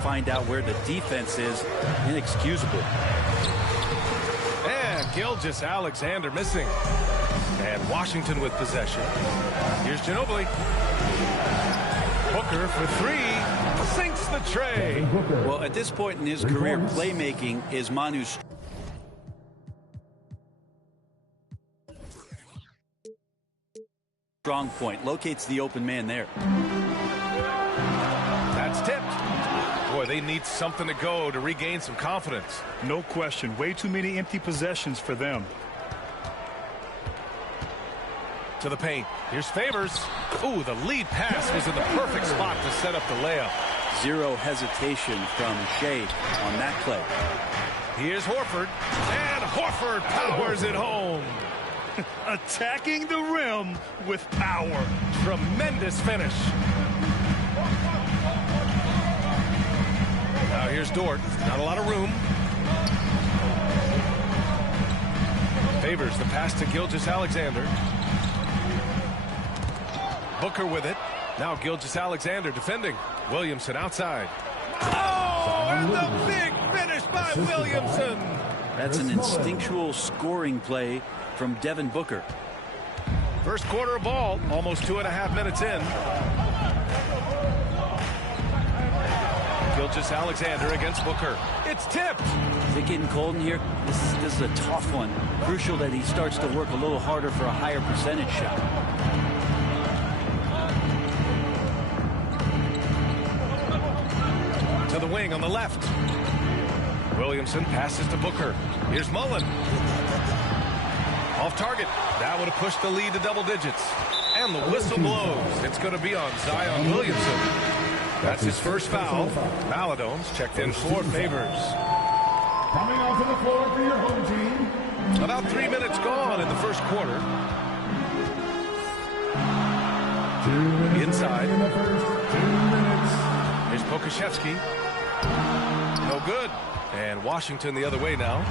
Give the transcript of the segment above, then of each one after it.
Find out where the defense is. Inexcusable. And Gilgeous-Alexander missing. And Washington with possession. Here's Ginobili. Booker for three. Sinks the tray. Well, at this point in his career, playmaking is Manu's strong point. Locates the open man there. That's tipped. Boy, they need something to go to regain some confidence. No question. Way too many empty possessions for them. To the paint. Here's Favors. Ooh, the lead pass was in the perfect spot to set up the layup. Zero hesitation from Shea on that play. Here's Horford. And Horford powers it home. Attacking the rim with power. Tremendous finish. Now here's Dort. Not a lot of room. Favors the pass to Gilgeous-Alexander. Booker with it. Now Gilgeous-Alexander defending. Williamson outside. Oh, and the big finish by Williamson. That's an instinctual scoring play from Devin Booker. First quarter of ball, almost 2.5 minutes in. Gilgeous-Alexander against Booker. It's tipped. Is it getting cold in here? This is a tough one. Crucial that he starts to work a little harder for a higher percentage shot. To the wing on the left. Williamson passes to Booker. Here's Mullen. Off target. That would have pushed the lead to double digits. And the whistle blows. It's going to be on Zion Williamson. That's his first foul. Maladone's checked in for Favors. Coming onto the floor for your home team. About 3 minutes gone in the first quarter. 2 minutes Inside. in the first 2 minutes. Here's Pokusevski. No good. And Washington the other way now.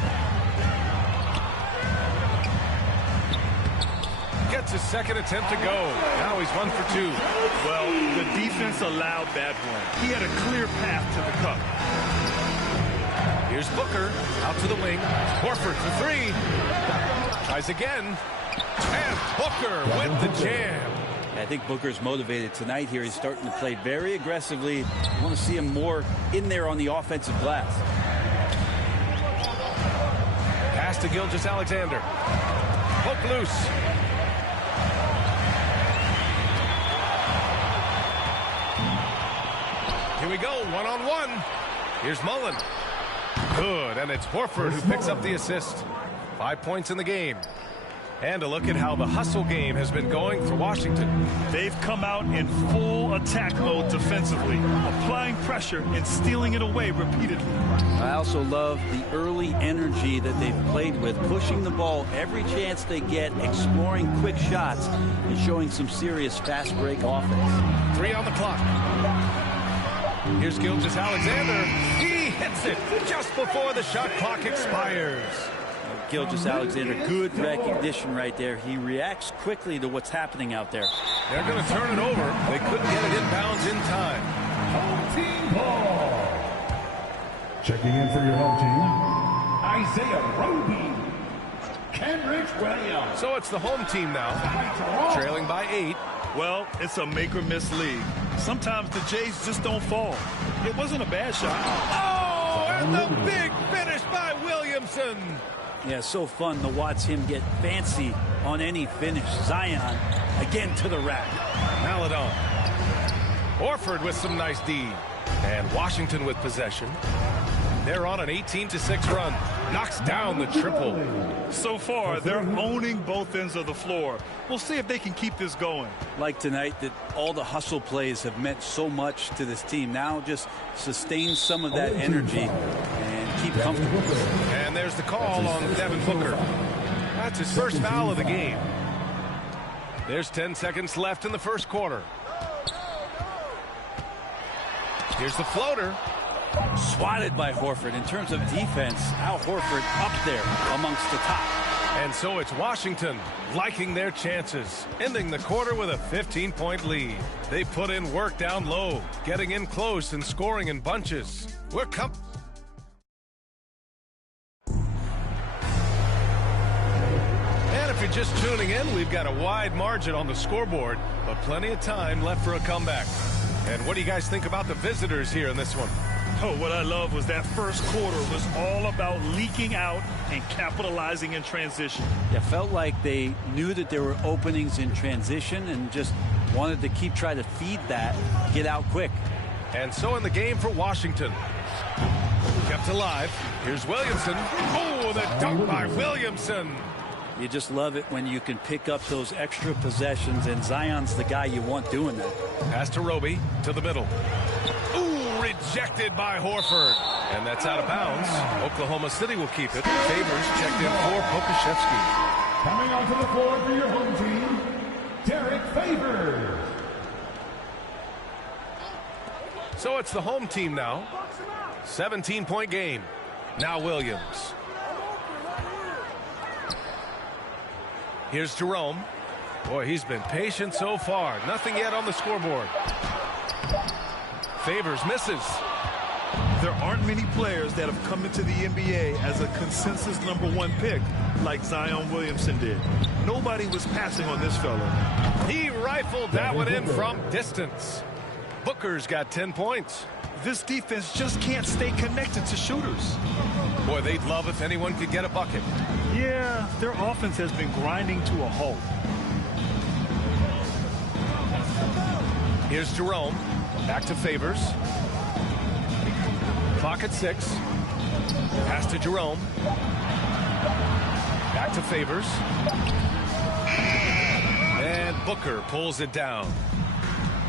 Gets his second attempt to go. Now he's 1 for 2. Well, the defense allowed that one. He had a clear path to the cup. Here's Booker out to the wing. Horford for three. Tries again. And Booker with the jam. I think Booker's motivated tonight here. He's starting to play very aggressively. I want to see him more in there on the offensive glass. Pass to Gilgeous-Alexander. Hook loose. Here we go, one-on-one. Here's Mullen. Good, and it's Horford who picks up the assist. 5 points in the game. And a look at how the hustle game has been going for Washington. They've come out in full attack mode defensively, applying pressure and stealing it away repeatedly. I also love the early energy that they've played with, pushing the ball every chance they get, exploring quick shots, and showing some serious fast break offense. 3 on the clock. Here's Gilgeous-Alexander. He hits it just before the shot clock expires. Gilgeous-Alexander, good recognition right there. He reacts quickly to what's happening out there. They're going to turn it over. They couldn't get it inbounds in time. Home team ball. Checking in for your home team, Isaiah Roby. Kendrick Williams. So it's the home team now, trailing by 8. Well, it's a make-or-miss league. Sometimes the Jays just don't fall. It wasn't a bad shot. Oh, and the big finish by Williamson. Yeah, so fun to watch him get fancy on any finish. Zion again to the rack. Maladon. Horford with some nice D. And Washington with possession. They're on an 18-6 run. Knocks down the triple. So far, they're owning both ends of the floor. We'll see if they can keep this going. Like tonight, that all the hustle plays have meant so much to this team. Now just sustain some of that energy and keep comfortable. And there's the call on Devin Booker. That's his first foul of the game. There's 10 seconds left in the first quarter. Here's the floater. Swatted by Horford. In terms of defense, Al Horford up there amongst the top. And so it's Washington liking their chances, ending the quarter with a 15-point lead. They put in work down low, getting in close and scoring in bunches. We're And if you're just tuning in, we've got a wide margin on the scoreboard, but plenty of time left for a comeback. And what do you guys think about the visitors here in this one? Oh, what I love was that first quarter was all about leaking out and capitalizing in transition. It felt like they knew that there were openings in transition and just wanted to keep trying to feed that, get out quick. And so in the game for Washington, kept alive. Here's Williamson. Oh, the dunk by Williamson. You just love it when you can pick up those extra possessions, and Zion's the guy you want doing that. Pass to Roby, to the middle. Ooh, rejected by Horford. And that's out of bounds. Oklahoma City will keep it. Favors checked in for Pokusevski. Coming onto the floor for your home team, Derek Favors. So it's the home team now. 17-point game. Now Williams. Here's Jerome. Boy, he's been patient so far. Nothing yet on the scoreboard. Favors misses. There aren't many players that have come into the NBA as a consensus #1 pick like Zion Williamson did. Nobody was passing on this fella. He rifled that one in from distance. Booker's got 10 points. This defense just can't stay connected to shooters. Boy, they'd love if anyone could get a bucket. Yeah, their offense has been grinding to a halt. Here's Jerome. Back to Favors. Clock at 6. Pass to Jerome. Back to Favors. And Booker pulls it down.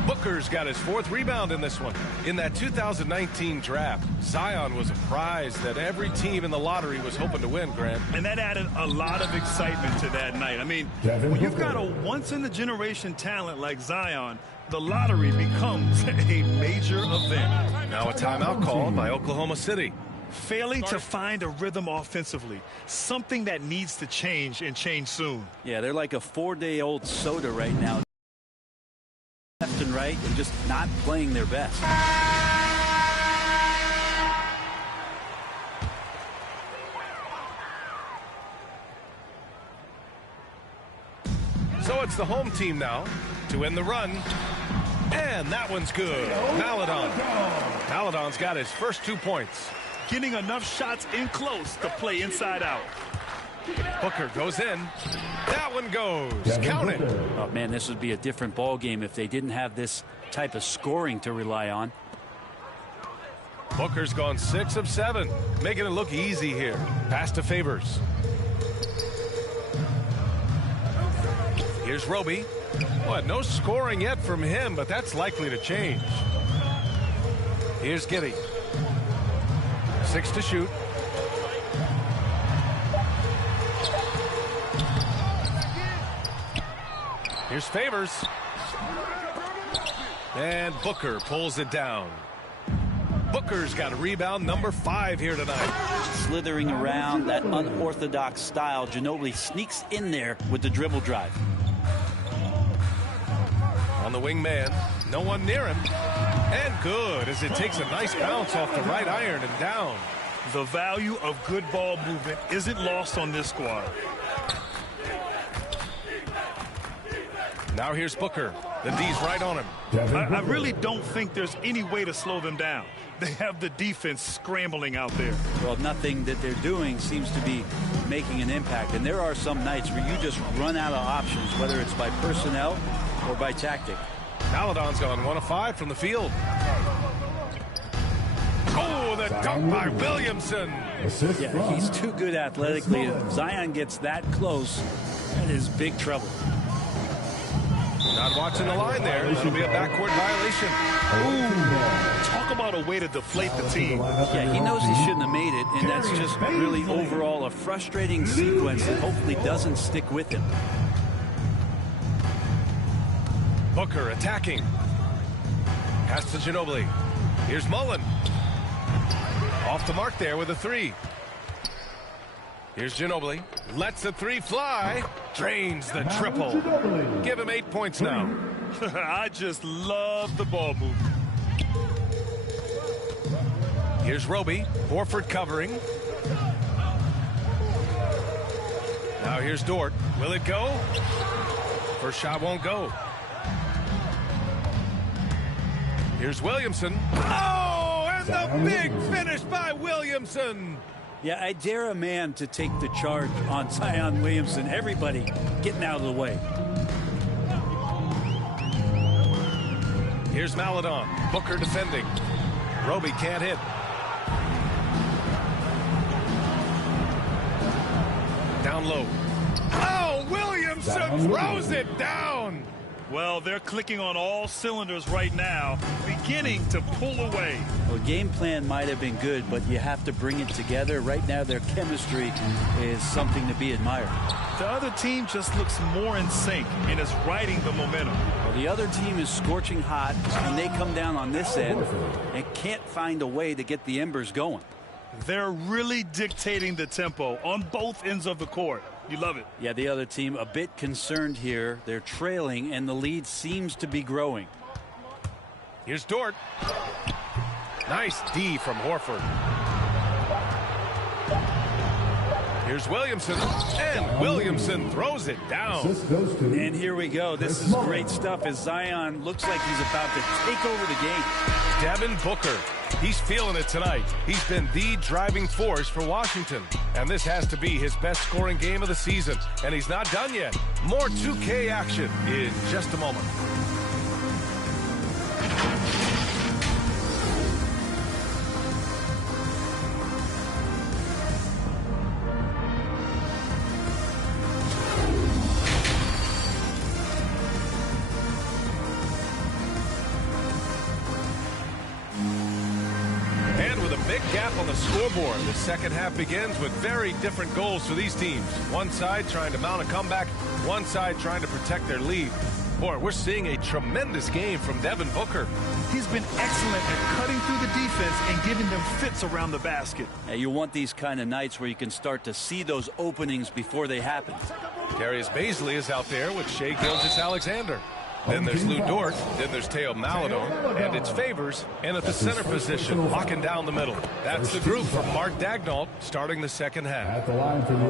Booker's got his 4th rebound in this one. In that 2019 draft, Zion was a prize that every team in the lottery was hoping to win, Grant. And that added a lot of excitement to that night. I mean, when you've got a once-in-a-generation talent like Zion, the lottery becomes a major event. Now a timeout called by Oklahoma City. Failing to find a rhythm offensively, something that needs to change and change soon. Yeah, they're like a 4-day-old soda right now. Left and right and just not playing their best. So it's the home team now to win the run. And that one's good. Maladon. Maladon's got his first 2 points. Getting enough shots in close to play inside out. Booker goes in. That one goes. Count it. Oh, man, this would be a different ball game if they didn't have this type of scoring to rely on. Booker's gone 6 of 7, making it look easy here. Pass to Favors. Here's Roby. Boy, no scoring yet from him, but that's likely to change. Here's Giddey. 6 to shoot. Here's Favors. And Booker pulls it down. Booker's got a rebound number 5 here tonight. Slithering around that unorthodox style, Ginobili sneaks in there with the dribble drive. On the wing man, no one near him. And good, as it takes a nice bounce off the right iron and down. The value of good ball movement isn't lost on this squad. Now here's Booker. The D's right on him. I really don't think there's any way to slow them down. They have the defense scrambling out there. Well, nothing that they're doing seems to be making an impact. And there are some nights where you just run out of options, whether it's by personnel or by tactic. Maladon's gone 1 of 5 from the field. Oh, the dunk by Williamson. Yeah, he's too good athletically. If Zion gets that close, that is big trouble. Not watching the line there. It'll be a backcourt violation. Ooh, talk about a way to deflate the team. Yeah, he knows he shouldn't have made it, and that's just really overall a frustrating sequence that hopefully doesn't stick with him. Booker attacking. Pass to Ginobili. Here's Mullen. Off the mark there with a 3. Here's Ginobili. Lets the three fly. Drains the triple. Give him 8 points now. I just love the ball movement. Here's Roby. Horford covering. Now here's Dort. Will it go? First shot won't go. Here's Williamson. Oh, and the big finish by Williamson. Yeah, I dare a man to take the charge on Zion Williamson. Everybody getting out of the way. Here's Maledon. Booker defending. Roby can't hit. Down low. Oh, Williamson throws it down. Well, they're clicking on all cylinders right now, beginning to pull away. Well, game plan might have been good, but you have to bring it together. Right now, their chemistry is something to be admired. The other team just looks more in sync and is riding the momentum. Well, the other team is scorching hot, and they come down on this end and can't find a way to get the embers going. They're really dictating the tempo on both ends of the court. You love it. Yeah, the other team a bit concerned here. They're trailing, and the lead seems to be growing. Here's Dort. Nice D from Horford. Here's Williamson, and Williamson throws it down. And here we go. This is great stuff as Zion looks like he's about to take over the game. Devin Booker. He's feeling it tonight. He's been the driving force for Washington. And this has to be his best scoring game of the season. And he's not done yet. More 2K action in just a moment. Gap on the scoreboard. The second half begins with very different goals for these teams. One side trying to mount a comeback, one side trying to protect their lead. Boy, we're seeing a tremendous game from Devin Booker. He's been excellent at cutting through the defense and giving them fits around the basket. Yeah, you want these kind of nights where you can start to see those openings before they happen. Darius Baisley is out there with Shai Gilgeous-Alexander. Then there's Lou Dort, then there's Teo Maledon, and it's Favors, and at the center position, locking down the middle. That's the group from Mark Daigneault starting the second half.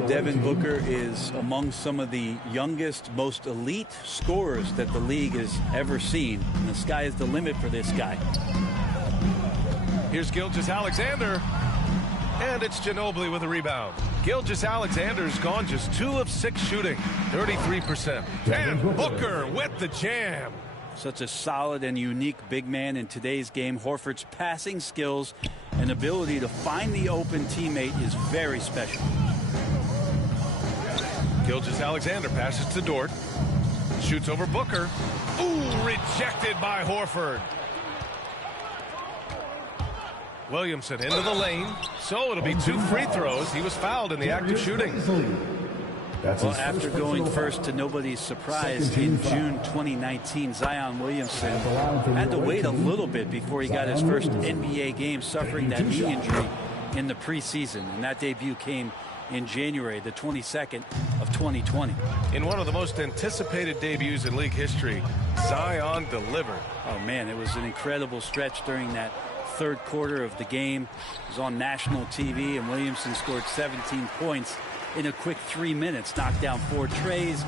Devin Booker is among some of the youngest, most elite scorers that the league has ever seen. And the sky is the limit for this guy. Here's Gilgeous-Alexander, and it's Ginobili with a rebound. Gilgeous-Alexander's gone just 2 of 6 shooting, 33%. And Booker with the jam. Such a solid and unique big man in today's game. Horford's passing skills and ability to find the open teammate is very special. Gilgeous-Alexander passes to Dort. Shoots over Booker. Ooh, rejected by Horford. Williamson into the lane, so it'll be 2 free throws. He was fouled in the act of shooting. Well, after going first to nobody's surprise in June 2019, Zion Williamson had to wait a little bit before he got his first NBA game, suffering that knee injury in the preseason. And that debut came in January, the 22nd of 2020. In one of the most anticipated debuts in league history, Zion delivered. Oh, man, it was an incredible stretch during that third quarter of the game. It was on national TV, and Williamson scored 17 points in a quick 3 minutes, knocked down 4 trays.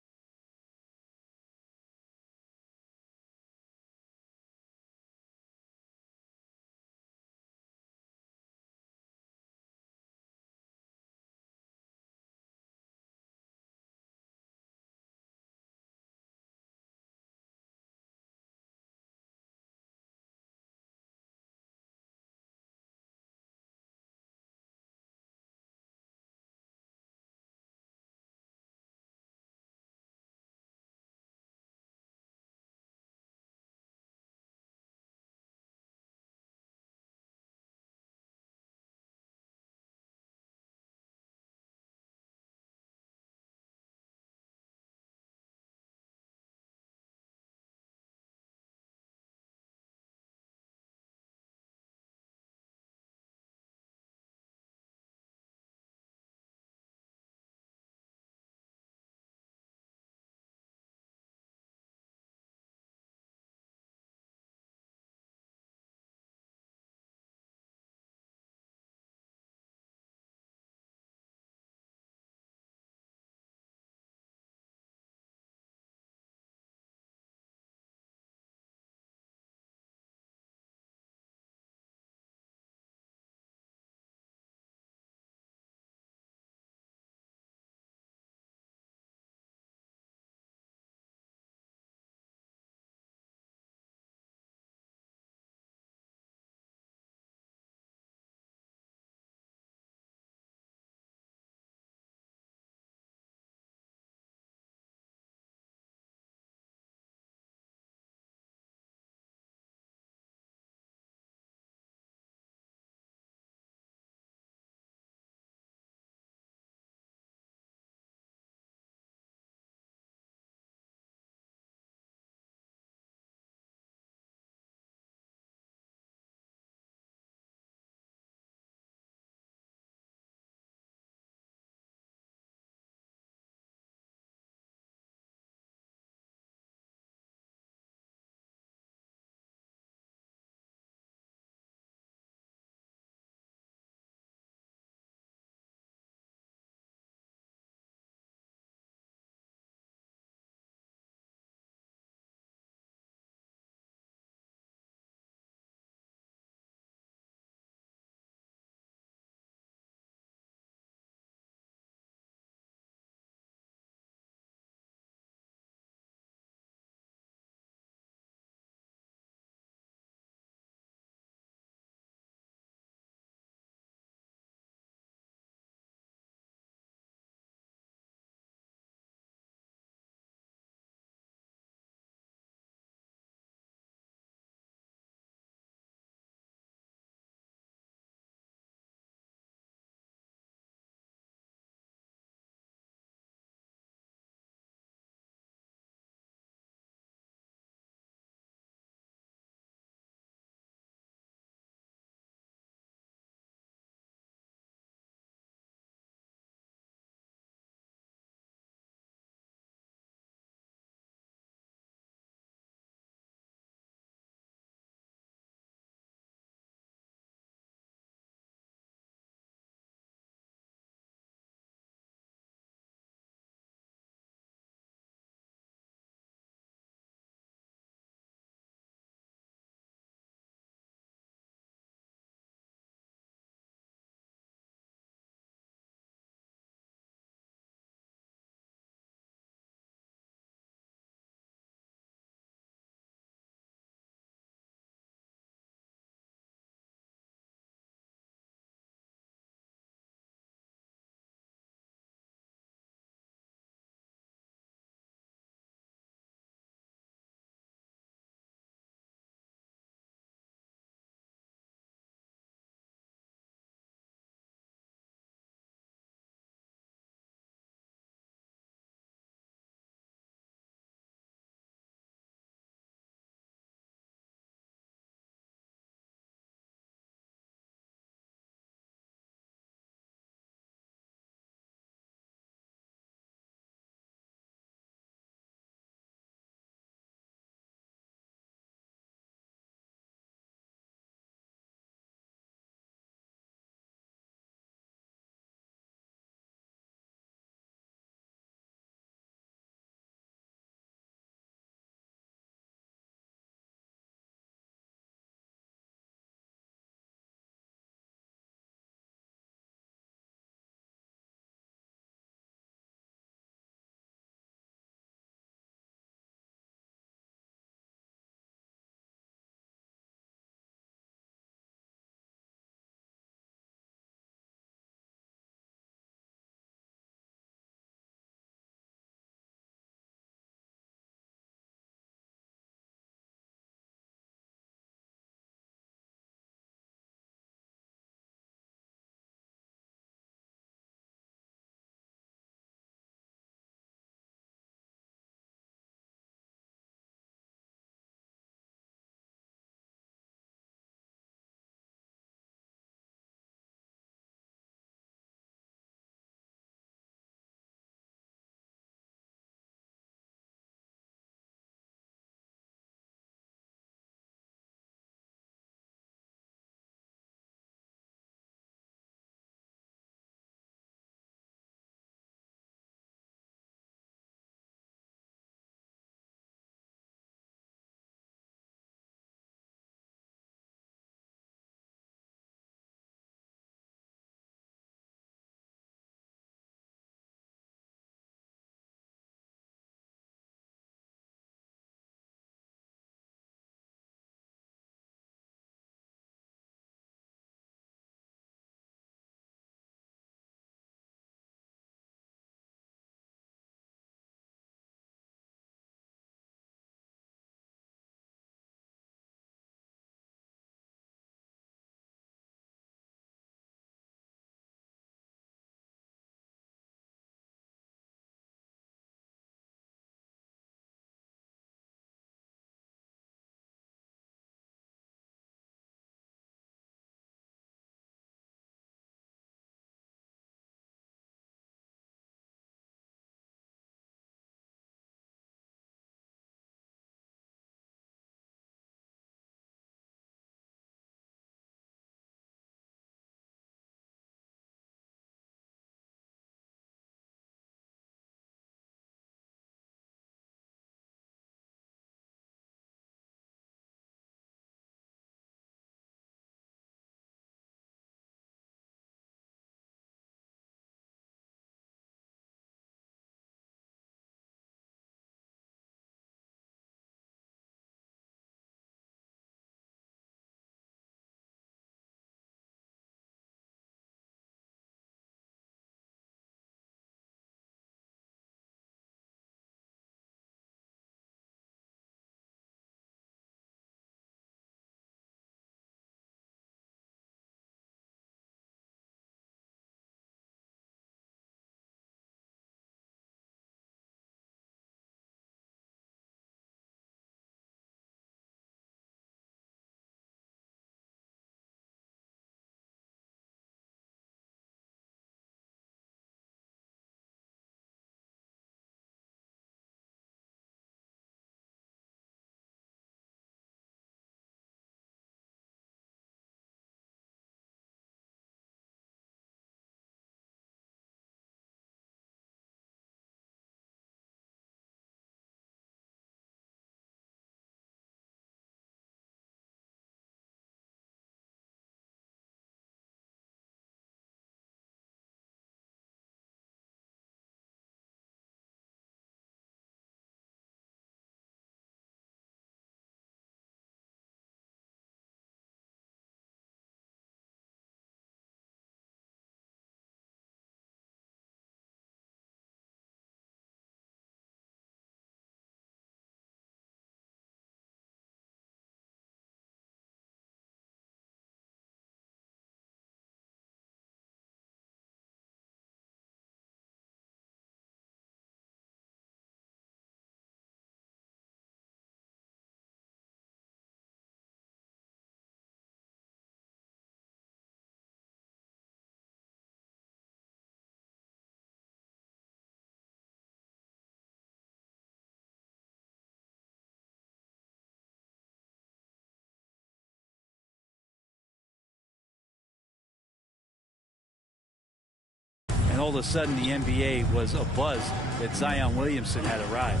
all of a sudden the NBA was abuzz that Zion Williamson had arrived.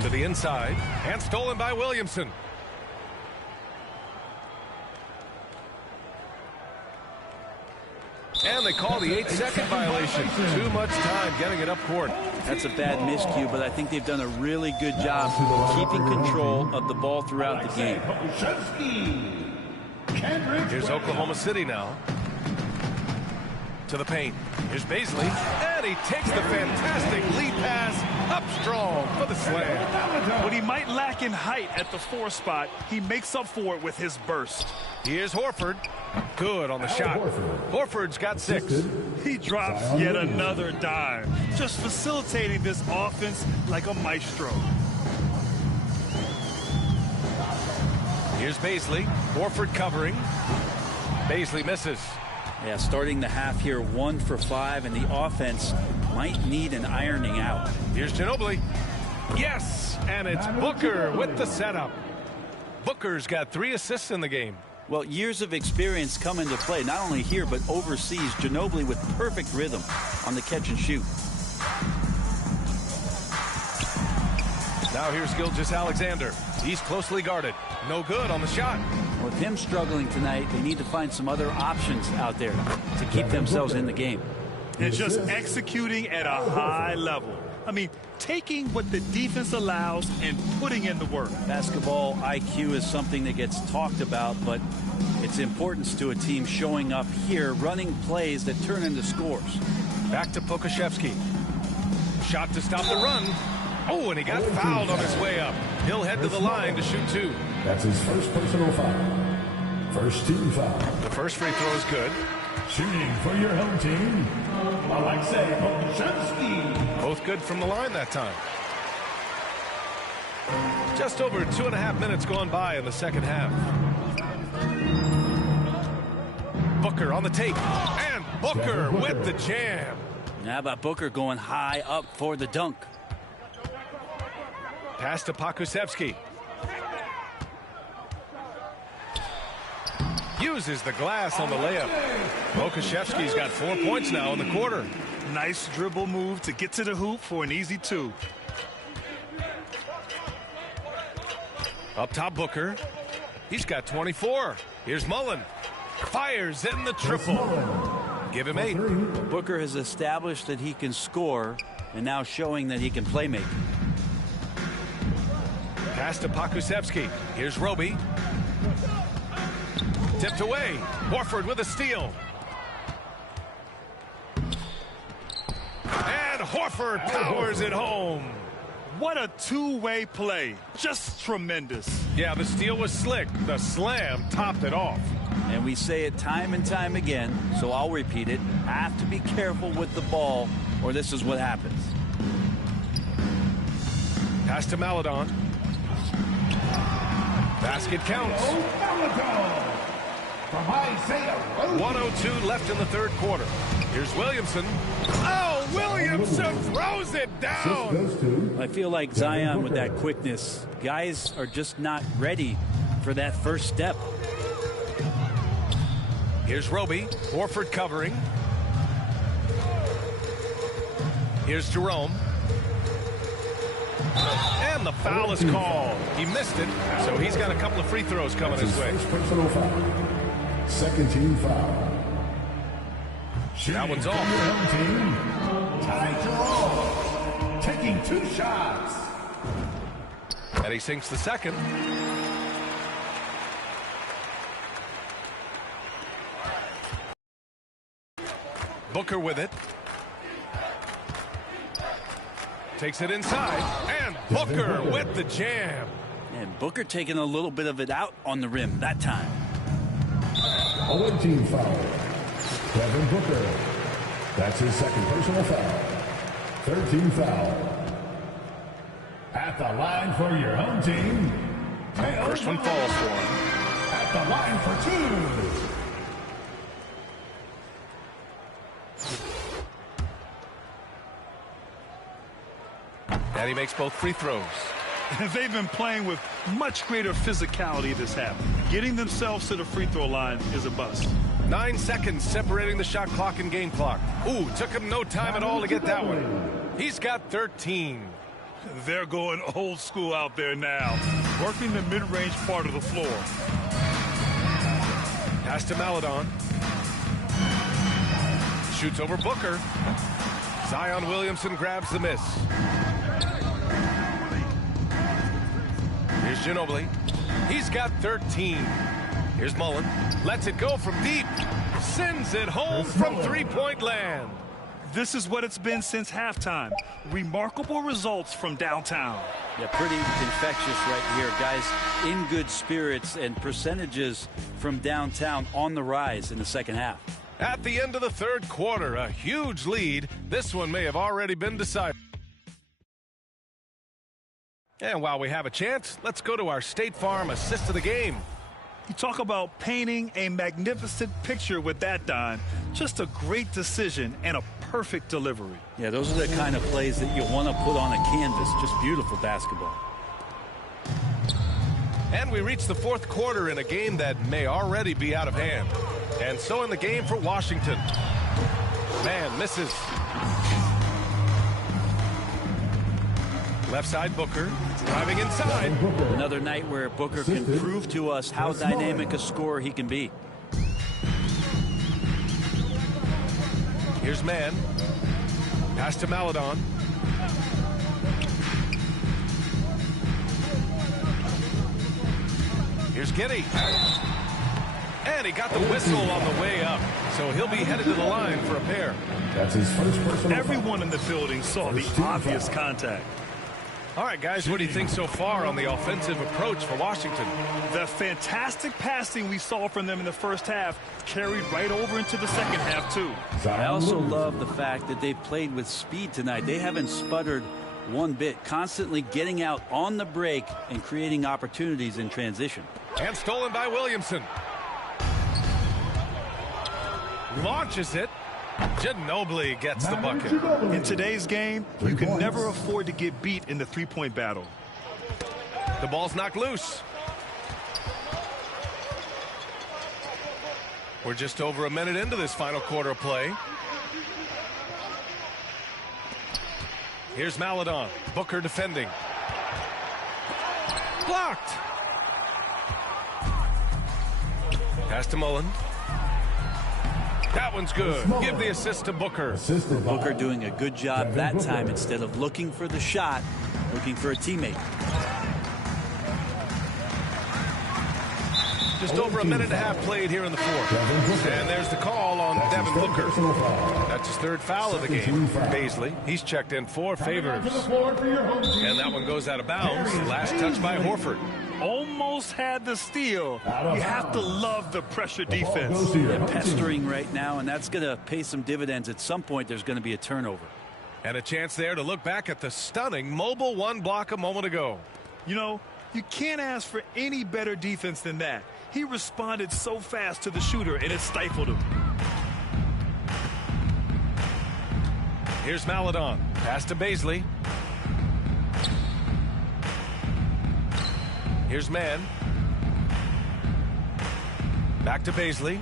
To the inside, and stolen by Williamson. And they call the 8-second violation. Too much time getting it up court. That's a bad miscue, but I think they've done a really good job keeping control of the ball throughout the game. Here's Oklahoma City now. To the paint. Here's Baisley. And he takes the fantastic lead pass up strong for the slam. What he might lack in height at the 4 spot, he makes up for it with his burst. Here's Horford. Good on the shot. Horford's got 6. He drops yet another dime, just facilitating this offense like a maestro. Here's Baisley. Horford covering. Baisley misses. Yeah, starting the half here 1 for 5, and the offense might need an ironing out. Here's Ginobili. Yes, and it's Booker with the setup. Booker's got 3 assists in the game. Well, years of experience come into play, not only here, but overseas. Ginobili with perfect rhythm on the catch and shoot. Now here's Gilgeous-Alexander. He's closely guarded. No good on the shot. With him struggling tonight, they need to find some other options out there to keep themselves in the game. And just executing at a high level. I mean, taking what the defense allows and putting in the work. Basketball IQ is something that gets talked about, but its importance to a team showing up here, running plays that turn into scores. Back to Pokusevski. Shot to stop the run. Oh, and he got fouled on his way up. He'll head to the line to shoot 2. That's his first personal foul. First team foul. The first free throw is good. Shooting for your home team, Alexei Pokusevski. Both good from the line that time. Just over 2.5 minutes gone by in the second half. Booker on the tape. And Booker with the jam. How about Booker going high up for the dunk? Pass to Pokusevski. Uses the glass on the layup. Pokusevski's got 4 points now in the quarter. Nice dribble move to get to the hoop for an easy 2. Up top, Booker. He's got 24. Here's Mullen. Fires in the triple. Give him 8. Booker has established that he can score and now showing that he can play make. Pass to Pokusevski. Here's Roby. Tipped away. Horford with a steal. And Horford powers it home. What a two-way play. Just tremendous. Yeah, the steal was slick. The slam topped it off. And we say it time and time again, so I'll repeat it. Have to be careful with the ball, or this is what happens. Pass to Maledon. Basket counts. 1:02 left in the third quarter. Here's Williamson. Oh, Williamson throws it down. I feel like Zion with that quickness. Guys are just not ready for that first step. Here's Roby. Horford covering. Here's Jerome. And the foul is called. He missed it, so he's got a couple of free throws coming his way. First personal foul. Second team foul. That one's off. Home team, Ty Jerome, taking 2 shots. And he sinks the second. Booker with it. Takes it inside. And Booker with the jam. And Booker taking a little bit of it out on the rim that time. Away team foul. Devin Booker. That's his second personal foul. Third team foul. At the line for your home team. First one falls for him. At the line for 2. And he makes both free throws. They've been playing with much greater physicality this half. Getting themselves to the free throw line is a bust. 9 seconds separating the shot clock and game clock. Ooh, took him no time at all to get that one. He's got 13. They're going old school out there now, working the mid-range part of the floor. Pass to Maledon. Shoots over Booker. Zion Williamson grabs the miss. Here's Ginobili. He's got 13. Here's Mullen. Lets it go from deep. Sends it home from three-point land. This is what it's been since halftime. Remarkable results from downtown. Yeah, pretty infectious right here. Guys in good spirits, and percentages from downtown on the rise in the second half. At the end of the third quarter, a huge lead. This one may have already been decided. And while we have a chance, let's go to our State Farm assist of the game. You talk about painting a magnificent picture with that dime. Just a great decision and a perfect delivery. Yeah, those are the kind of plays that you want to put on a canvas. Just beautiful basketball. And we reach the fourth quarter in a game that may already be out of hand. And so in the game for Washington. Man misses. Left side Booker, driving inside. Another night where Booker can prove to us how dynamic a scorer he can be. Here's Mann. Pass to Maledon. Here's Giddey. And he got the whistle on the way up. So he'll be headed to the line for a pair. That's his first personal. Everyone in the building saw the obvious contact. All right, guys, what do you think so far on the offensive approach for Washington? The fantastic passing we saw from them in the first half carried right over into the second half, too. I also love the fact that they played with speed tonight. They haven't sputtered one bit, constantly getting out on the break and creating opportunities in transition. And stolen by Williamson. Launches it. Ginobili gets the bucket. In today's game, you can never afford to get beat in the three-point battle. The ball's knocked loose. We're just over a minute into this final quarter of play. Here's Maledon. Booker defending. Blocked. Pass to Mullen. That one's good. Give the assist to Booker. Booker doing a good job that time. Instead of looking for the shot, looking for a teammate. Just over a minute and a half played here in the fourth. And there's the call on Devin Booker. That's his third foul of the game. Baisley, he's checked in 4 favors. And that one goes out of bounds. Last touch by Horford. Almost had the steal. You have to love the pressure defense. They're pestering right now, and that's going to pay some dividends. At some point, there's going to be a turnover. And a chance there to look back at the stunning mobile one block a moment ago. You know, you can't ask for any better defense than that. He responded so fast to the shooter, and it stifled him. Here's Maledon. Pass to Baisley. Here's Mann. Back to Baisley.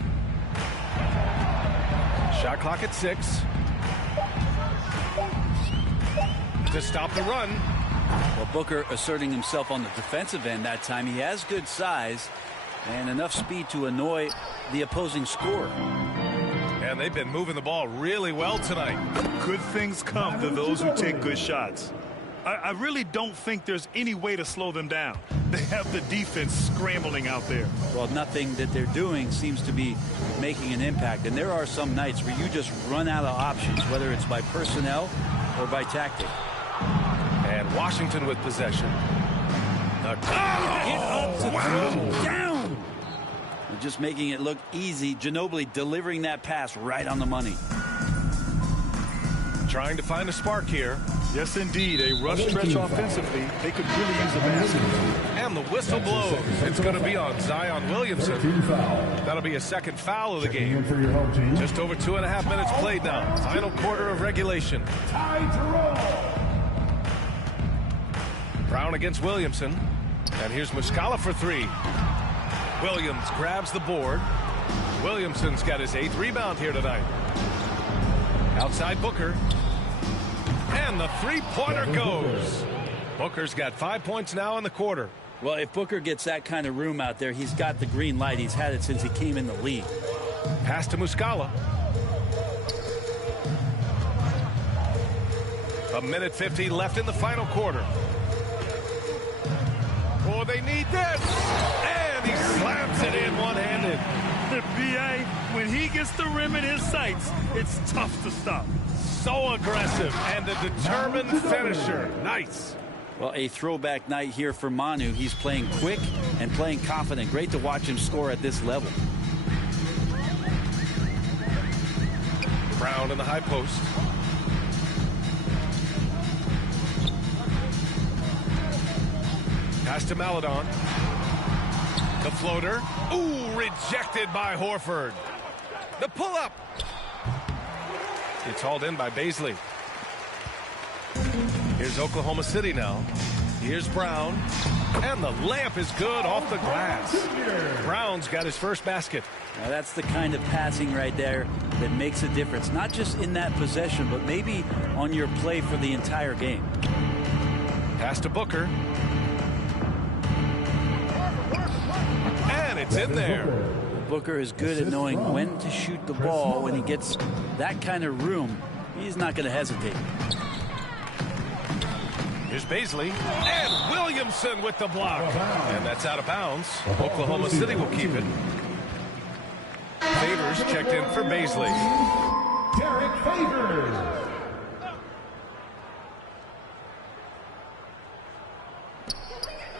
Shot clock at 6. To stop the run. Well, Booker asserting himself on the defensive end that time. He has good size and enough speed to annoy the opposing scorer. And they've been moving the ball really well tonight. Good things come to those who take good shots. I really don't think there's any way to slow them down. They have the defense scrambling out there. Well, nothing that they're doing seems to be making an impact. And there are some nights where you just run out of options, whether it's by personnel or by tactic. And Washington with possession. Down! Just making it look easy. Ginobili delivering that pass right on the money. Trying to find a spark here. Yes, indeed. A rough stretch offensively. They could really use a basket. And the whistle blows. It's going to be on Zion Williamson. That'll be a second foul of the game. Just over 2.5 minutes played now. Final quarter of regulation. Brown against Williamson. And here's Muscala for 3. Williams grabs the board. Williamson's got his 8th rebound here tonight. Outside Booker. And the three-pointer goes. Booker's got 5 points now in the quarter. Well, if Booker gets that kind of room out there, he's got the green light. He's had it since he came in the league. Pass to Muscala. 1:50 left in the final quarter. Oh, they need this. And he slams it in one-handed. The BA, when he gets the rim in his sights, it's tough to stop. So aggressive and a determined finisher. Nice. Well, a throwback night here for Manu. He's playing quick and playing confident. Great to watch him score at this level. Brown in the high post. Pass to Maladon. The floater. Ooh, rejected by Horford. The pull-up. It's hauled in by Baisley. Here's Oklahoma City now. Here's Brown. And the layup is good off the glass. Brown's got his first basket. Now that's the kind of passing right there that makes a difference. Not just in that possession, but maybe on your play for the entire game. Pass to Booker. And it's in there. Booker is good at knowing when to shoot the ball. When he gets that kind of room, he's not going to hesitate. Here's Baisley. And Williamson with the block. And that's out of bounds. Oklahoma City will keep it. Favors checked in for Baisley. Derek Favors.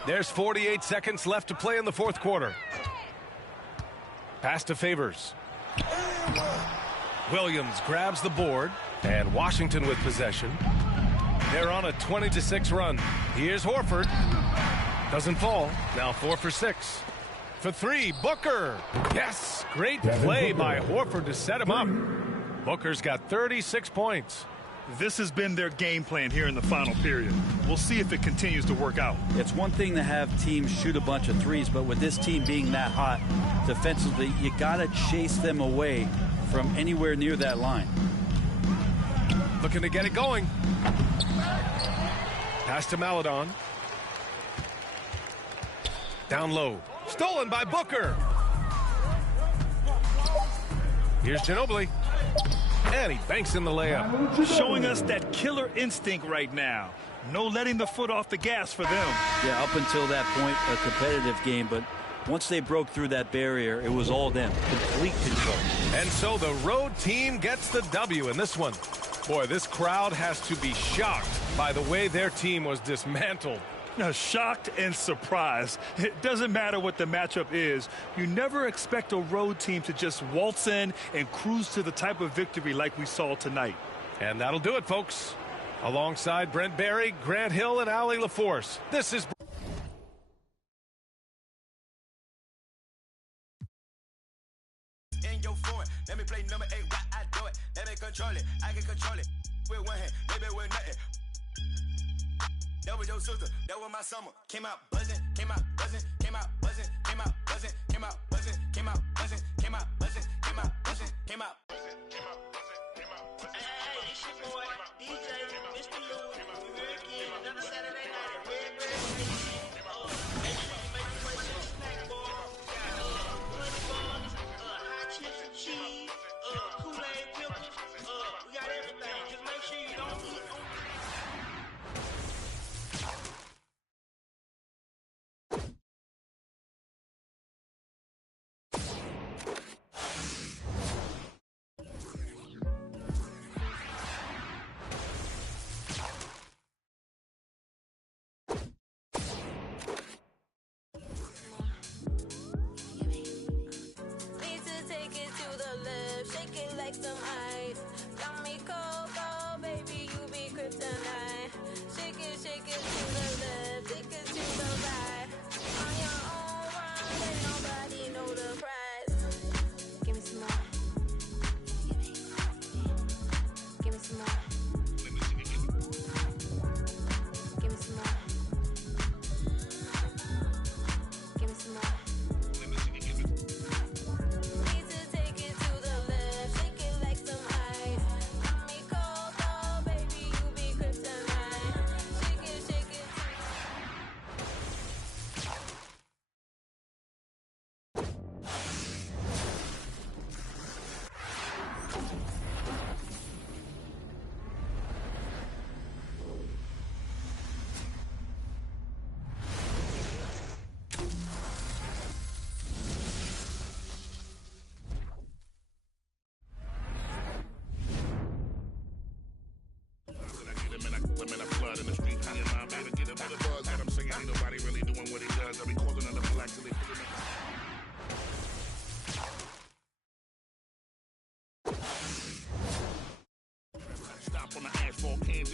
There's 48 seconds left to play in the fourth quarter. Pass to Favors. Williams grabs the board. And Washington with possession. They're on a 20-6 run. Here's Horford. Doesn't fall. Now 4 for 6. For 3, Booker. Yes, great play by Horford to set him up. Booker's got 36 points. This has been their game plan here in the final period. We'll see if it continues to work out. It's one thing to have teams shoot a bunch of threes, but with this team being that hot defensively, you got to chase them away from anywhere near that line. Looking to get it going. Pass to Maladon. Down low. Stolen by Booker. Here's Ginobili. And he banks in the layup. Showing us that killer instinct right now. No letting the foot off the gas for them. Yeah, up until that point, a competitive game, but once they broke through that barrier, it was all them. Complete control. And so the road team gets the W in this one. Boy, this crowd has to be shocked by the way their team was dismantled. Now, shocked and surprised. It doesn't matter what the matchup is. You never expect a road team to just waltz in and cruise to the type of victory like we saw tonight. And that'll do it, folks. Alongside Brent Barry, Grant Hill, and Allie LaForce, this is... In your phone, let me play number 8 while I do it. Let me control it, I can control it. With one hand, maybe with nothing. That was your sister, that was my summer. Came out buzzing, came out buzzing, came out buzzing, came out buzzing, came out buzzing, came out buzzing, came out buzzing, came out buzzing, came out buzzing, came out buzzing, came out buzzing. Hey, it's your boy, DJ, Mr. Lou. We're here again, another Saturday night at Red Bird City. Make sure you make your way to the snack bar. Got honey buns, hot chips and cheese, Kool-Aid pickles. We got everything. Just make sure you don't eat on. Some ice, got me cold, cold, baby, you be kryptonite. Shake it to the left, take it to the right. On your own run, ain't nobody know the price. Give me some more. Give me some more. Give me some more. Give me some more. Need to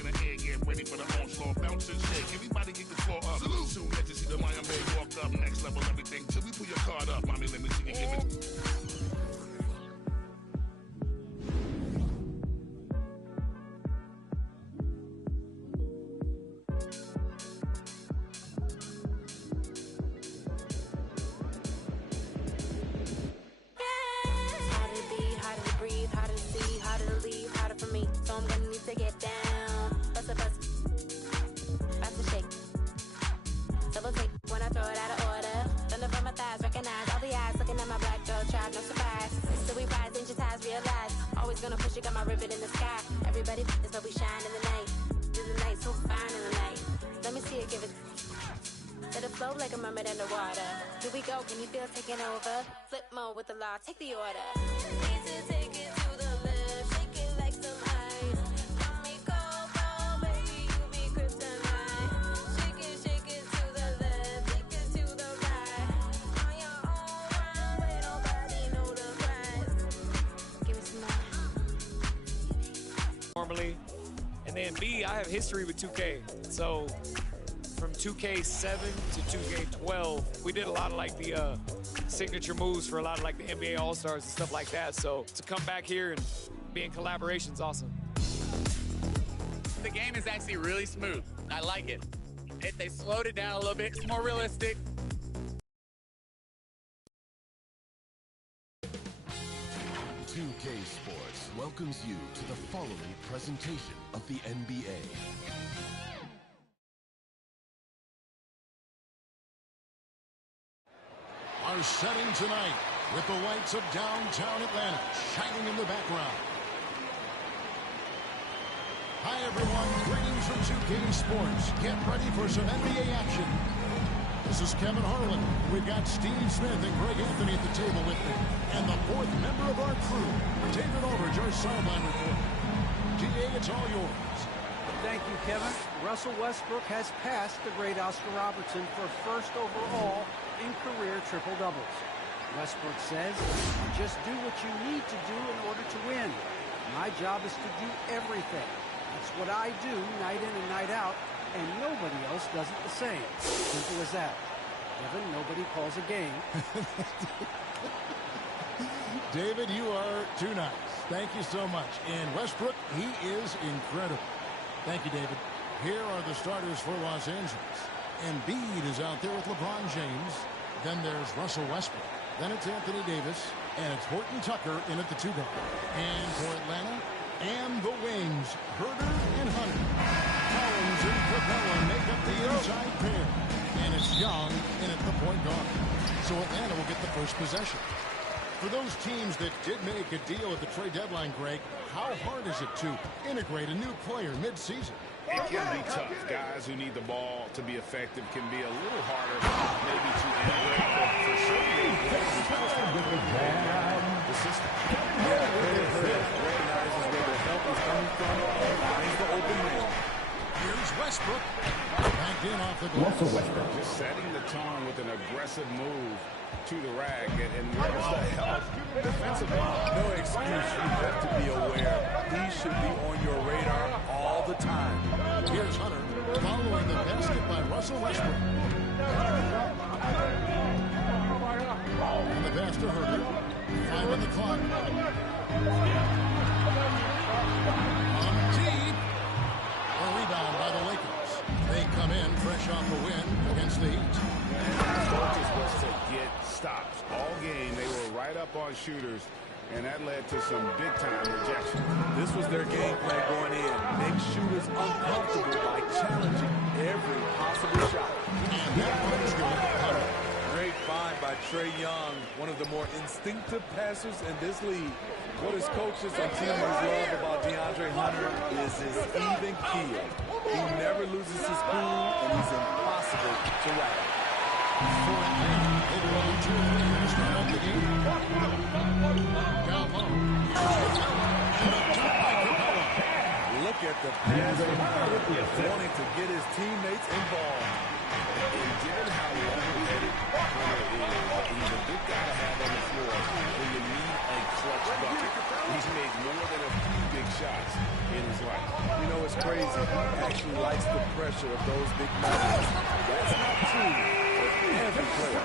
in the air, get ready for the onslaught. Bounce and shake, everybody get the floor up. Salute. Soon as you see the Miami walk up, next level everything. Till we pull your card up, mommy, let me see you give it. Gonna push, you got my ribbon in the sky. Everybody is but we shine in the night. In the night, so fine in the night. Let me see it, give it. Let it flow like a mermaid underwater. Here we go, can you feel taking over? Flip mode with the law, take the order. Easy, take it to the left, shake it like some ice. Call me Coco, baby, you be kryptonite. Shake it to the left, take it to the right. On your own runway, nobody know the price. Give me some more. Normally, and then B, I have history with 2K. So from 2K7 to 2K12, we did a lot of like the signature moves for a lot of like the NBA All-Stars and stuff like that. So to come back here and be in collaboration is awesome. The game is actually really smooth. I like it. They slowed it down a little bit. It's more realistic. Sports welcomes you to the following presentation of the NBA. Our setting tonight with the lights of downtown Atlanta shining in the background. Hi everyone, greetings from 2K Sports. Get ready for some NBA action. This is Kevin Harlan. We've got Steve Smith and Greg Anthony at the table with me. And the fourth member of our crew, David Aldridge, our sideline reporter. DA, it's all yours. Thank you, Kevin. Russell Westbrook has passed the great Oscar Robertson for first overall in career triple-doubles. Westbrook says, just do what you need to do in order to win. My job is to do everything. That's what I do night in and night out. And nobody else does it the same. Simple as that. Kevin, nobody calls a game. David, you are too nice. Thank you so much. And Westbrook, he is incredible. Thank you, David. Here are the starters for Los Angeles. Embiid is out there with LeBron James. Then there's Russell Westbrook. Then it's Anthony Davis. And it's Horton Tucker in at the two-guard. And for Atlanta, and the wings, Herder and Hunter. Collins and Capella make up the inside pair. And it's Young in at the point guard. So Atlanta will get the first possession. For those teams that did make a deal at the trade deadline, Greg, how hard is it to integrate a new player mid-season? It can be tough. Guys who need the ball to be effective can be a little harder maybe to integrate, but for certainly the system. Recognizes where the help is coming from, finds the open man. Here's Westbrook. Back in off the glass. Westbrook. Just setting the tone with an aggressive move to the rack, and where's the help defensively? No excuse. You have to be aware. These should be on your radar all the time. Here's Hunter following the basket by Russell Westbrook. And the pass to Herder. 5 on the clock. On deep. A rebound by the Lakers. They come in fresh off the win against the Heat. Their focus was to get stops. All game, they were right up on shooters, and that led to some big-time rejection. This was their game plan going in. Make shooters uncomfortable by challenging every possible shot. And that one is good. Great find by Trae Young, one of the more instinctive passers in this league. What his coaches and teammates love about DeAndre Hunter is his even keel. He never loses his cool, and he's impossible to rattle. For Atlanta, they run 2-3 to start up the game. Down low. Look at the pass from Hunter, wanting to get his teammates involved. And given how long-headed Hunter is, he's a good guy to have on the floor when you need a clutch bucket. He's made more than a few big shots in his life. You know, it's crazy. He actually likes the pressure of those big moments. That's not true for every player.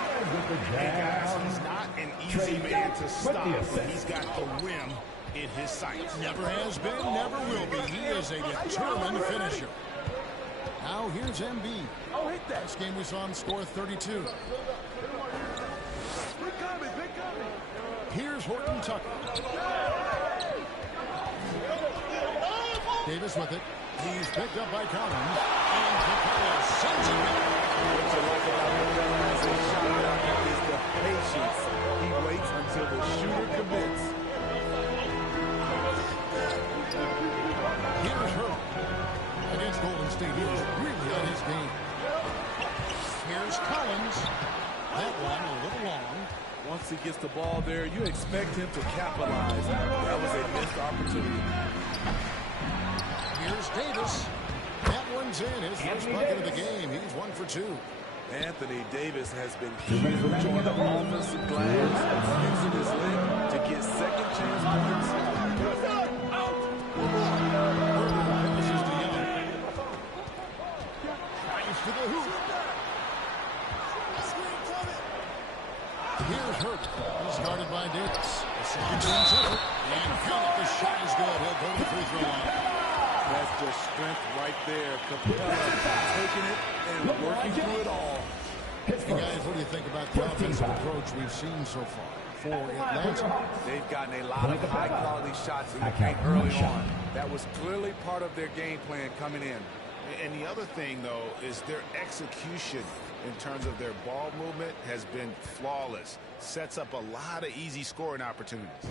Hey, guys, he's not an easy man to stop, but he's got the rim in his sights. Never has been, never will be. He is a determined finisher. Now here's Embiid. Last game we saw him score 32. Here's Horton Tucker. Davis with it. He's picked up by Collins. And Capella sends it back. What you like about him as a shot blocker is the patience. He waits until the shooter commits. Here's Hurd. Against Golden State, he was really on his game. Here's Collins. That one a little long. Once he gets the ball there, you expect him to capitalize. That was a missed opportunity. Here's Davis. That one's in. His first bucket of the game. He's 1 for 2. Anthony Davis has been huge on the offensive glass, using his length to get second chance points. Finishes to Young. Drives to the hoop. Here's Hurt. He's guarded by Davis. The second team's in it. And count it. The shot is good. He'll go to the free throw line. That's just strength right there. Capella taking it and working through it all. Hey guys, what do you think about the offensive approach we've seen so far for Atlanta? They've gotten a lot of high-quality shots in the paint early on. That was clearly part of their game plan coming in. And the other thing, though, is their execution in terms of their ball movement has been flawless. Sets up a lot of easy scoring opportunities.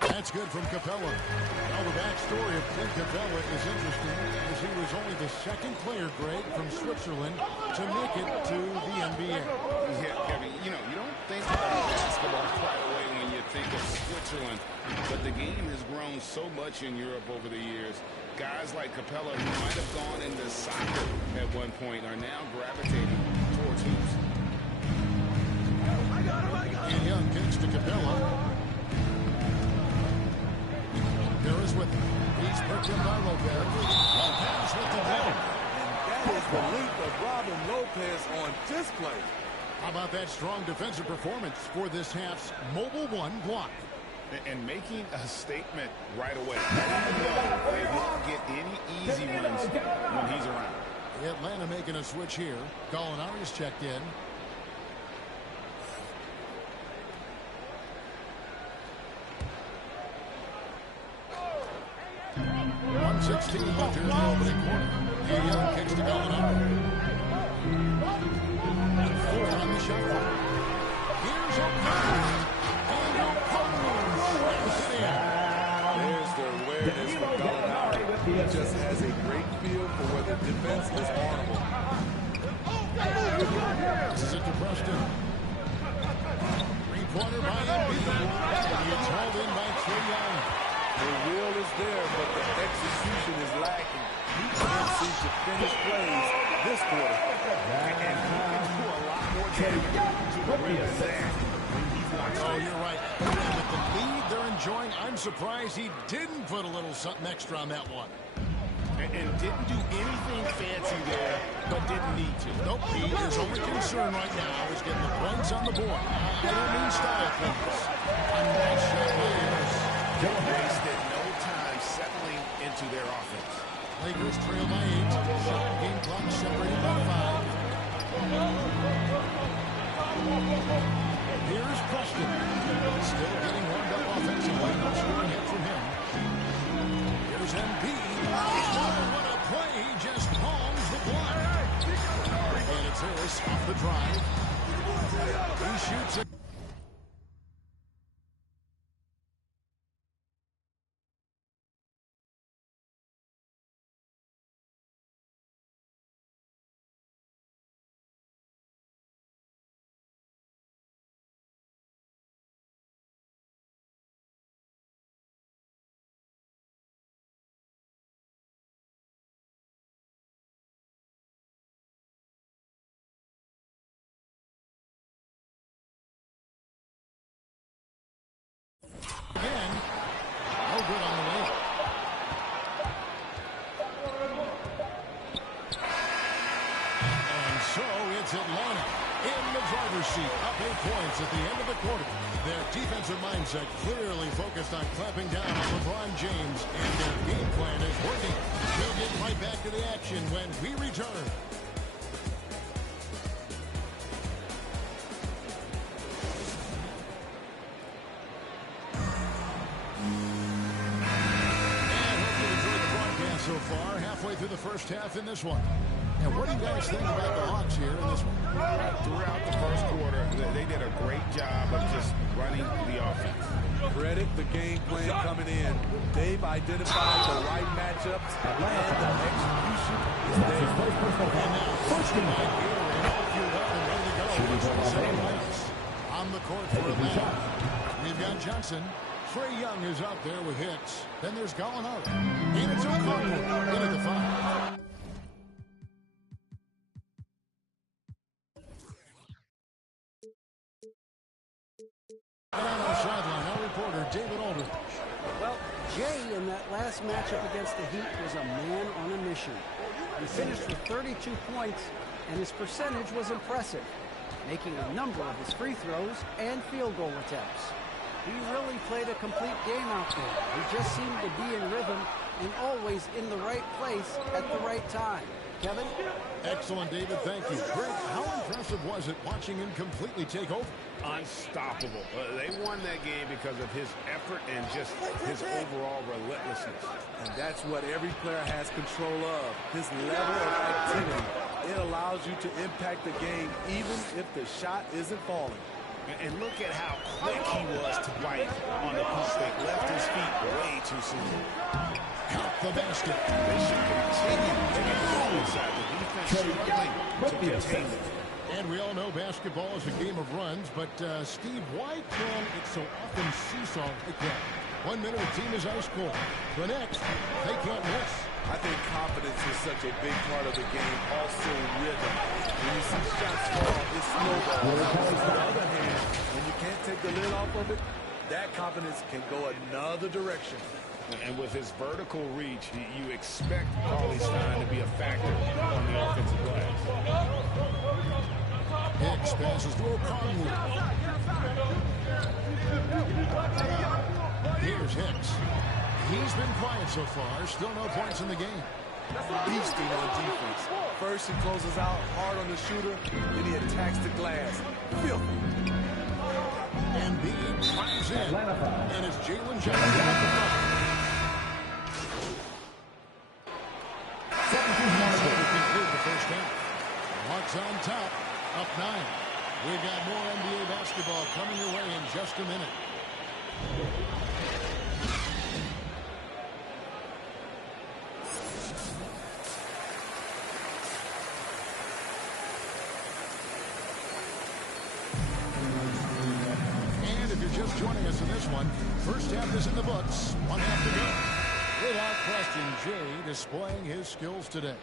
That's good from Capella. Now the backstory of Clint Capella is interesting, as he was only the second player, Greg, from Switzerland to make it to the NBA. Yeah, Kevin, you know, you don't think of basketball right away when you think of Switzerland, but the game has grown so much in Europe over the years. Guys like Capella, who might have gone into soccer at one point, are now gravitating towards hoops. And Young kicks to Capella. Harris with him. He's picked up by Lopez. Lopez with the ball. And that is the length of Robin Lopez on display. How about that strong defensive performance for this half's Mobile One block? And making a statement right away. They won't get any easy ones when he's around. Atlanta making a switch here. Gallinari's checked in. 1:16 left here in the opening quarter. And Young kicks to Gallinari. And 4 on the shot clock. Here's O'Connor. And O'Connor slams it in. There's the awareness for Gallinari. He just has a great feel for where the defense is vulnerable. This is it to Preston. Three-pointer by Embiid. And it's hauled in by Trae Young. The will is there, but the execution is lacking. He can't seem to finish plays this quarter. And he can do a lot more damage to the rim than that. Oh, you're right. And with the lead they're enjoying, I'm surprised he didn't put a little something extra on that one. And didn't do anything fancy there, but didn't need to. Nope, his only concern right now is getting the points on the board. I don't mean style things. I'm not sure players. They wasted no time settling into their offense. Lakers trail by 8. Shot game clock separated by 5. Here's Preston. Still getting warmed up offensively. No scoring hit from him. Here's Embiid. Oh, what a play. He just palms the block. And it's Harris off the drive. He shoots it. seat, up 8 points at the end of the quarter. Their defensive mindset clearly focused on clamping down on LeBron James, and their game plan is working. We'll get right back to the action when we return. So far, halfway through the first half in this one. And what do you guys think about the Hawks here in this one? Throughout the first quarter, they did a great job of just running the offense. Credit the game plan coming in. They've identified the right matchups, and the execution is there. And now, first and goal, all fueled up and ready to go. On the court for Atlanta, we've got Johnson. Trae Young is out there with hits. Then there's Gallinari. And it's Okongwu into the foul. And on our sideline, our reporter, David Aldridge. Well, Jay in that last matchup against the Heat was a man on a mission. He finished with 32 points, and his percentage was impressive, making a number of his free throws and field goal attempts. He really played a complete game out there. He just seemed to be in rhythm and always in the right place at the right time. Kevin? Excellent, David. Thank you. Greg, how impressive was it watching him completely take over? Unstoppable. They won that game because of his effort and just his overall relentlessness. And that's what every player has control of. His level of activity. It allows you to impact the game even if the shot isn't falling. And look at how quick he was to wipe on the pump fake. Left his feet way too soon. Count the basket. They should continue to get the ball inside. The defense struggling to contain it. And we all know basketball is a game of runs, but Steve, why can it so often seesaw like that? 1 minute a team is ice cold. The next, they can't miss. I think confidence is such a big part of the game, also rhythm. When you see shots fall, it snowballs. On the other hand, when you can't take the lid off of it, that confidence can go another direction. And with his vertical reach, you expect Cauley-Stein to be a factor on the offensive glass. Hicks passes to Okongwu. Here's Hicks. He's been quiet so far. Still no points in the game. Beasting on defense. First he closes out hard on the shooter, then he attacks the glass. Filthy. Embiid drives in. And it's Jalen Johnson at the front. 17 to conclude the first half. Hawks on top, up 9. We've got more NBA basketball coming your way in just a minute. Just joining us in this one. First half is in the books. 1 half to go. Without question, Jay displaying his skills today.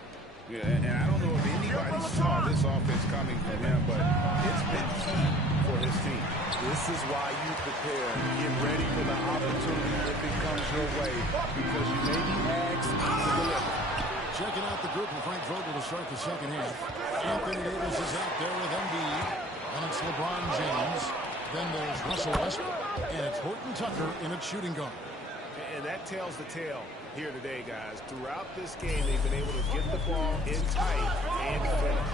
Yeah, and I don't know if anybody saw this offense coming from him, but it's been key for his team. This is why you prepare. Get ready for the opportunity if it comes your way, because you may be asked to deliver. Checking out the group of Frank Vogel to start the second half. Anthony Davis is out there with Embiid, and it's LeBron James. Then there's Russell Westbrook, and it's Horton Tucker in its shooting guard. And that tells the tale here today, guys. Throughout this game, they've been able to get the ball in tight and finish.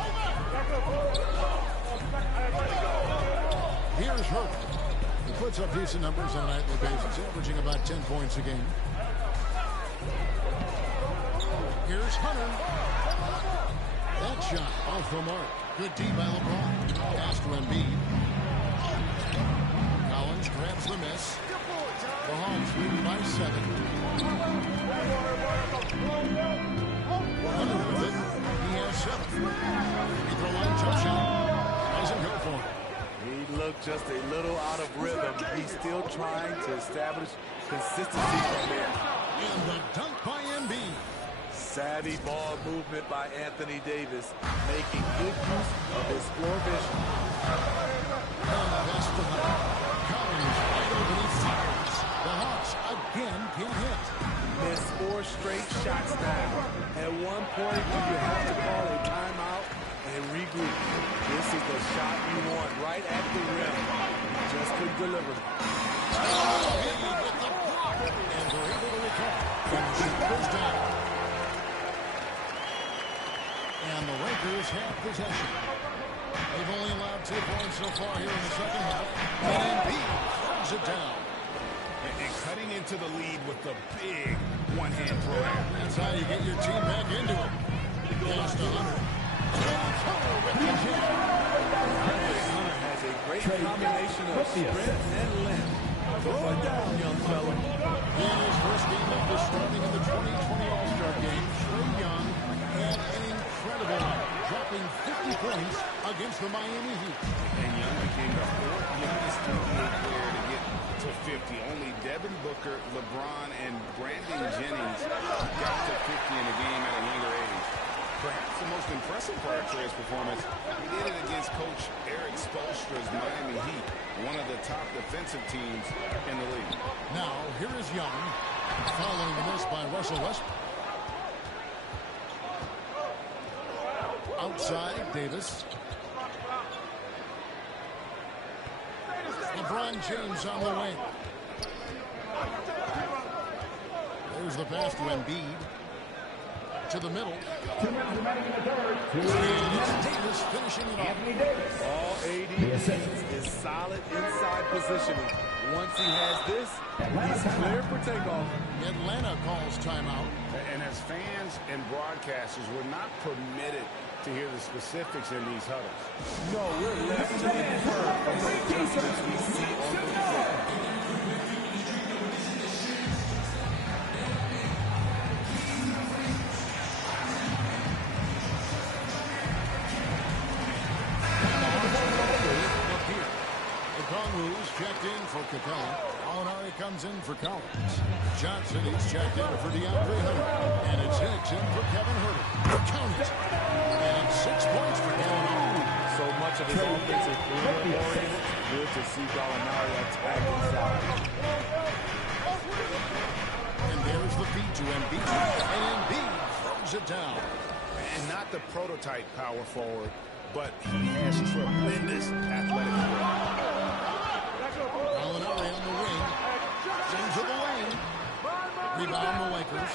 Here's Hurt. He puts up decent numbers on a nightly basis, averaging about 10 points a game. Here's Hunter. That shot off the mark. Good D by LeBron. Pass to Embiid. Collins grabs the miss. The Hawks lead by 7. Hunter with it. He has 7. Free throw line jump shot. Doesn't go for him. He looked just a little out of rhythm. He's still trying to establish consistency from there. And the dunk by Embiid. Savvy ball movement by Anthony Davis, making good use of his floor vision. Pass to Hunter. Collins wide open, he fires. The Hawks again can't hit. Missed 4 straight shots now. At one point, you have to call a timeout and regroup. This is the shot you want, right at the rim. Just couldn't deliver. With the block, and they're able to recover. And the shot goes down. And the Lakers have possession. They've only allowed 2 points so far here in the second half. And embiid throws it down. And cutting into the lead with the big one-hand throw. That's how you get your team back into it. Pass to Hunter. Hunter has a great combination of strength and length. Throw it down, young fella. In his first game after starting in the 2020 All-Star game, Trae Young had an incredible night, dropping 50 points against the Miami Heat. And Young became the 4th youngest NBA player to get to 50. Only Devin Booker, LeBron, and Brandon Jennings got to 50 in a game at a younger age. Perhaps the most impressive part of Trae's performance, he did it against Coach Eric Spoelstra's Miami Heat, one of the top defensive teams in the league. Now, here is Young, following the miss by Russell Westbrook. Outside, Davis. LeBron James on the wing. There's the pass to Embiid. To the middle. And it's Davis finishing it off. All AD is solid inside positioning. Once he has this, he's clear for takeoff. Atlanta calls timeout. And as fans and broadcasters, we're not permitted to hear the specifics in these huddles. No, we're left to infer from the adjustments we see on the floor. Okongwu's checked in for Capella. Gallinari comes in for Collins. Johnson is checked in for DeAndre Hunter. And it's Hicks in for Kevin Huerter. Count it. And 6 points for Gallinari. So much of his offense is oriented. Good to see Gallinari attack inside. And there's the feed to Embiid. And Embiid throws it down. And not the prototype power forward, but he has tremendous athletic ability. Gallinari on the wing. Into the lane. Rebound the Lakers.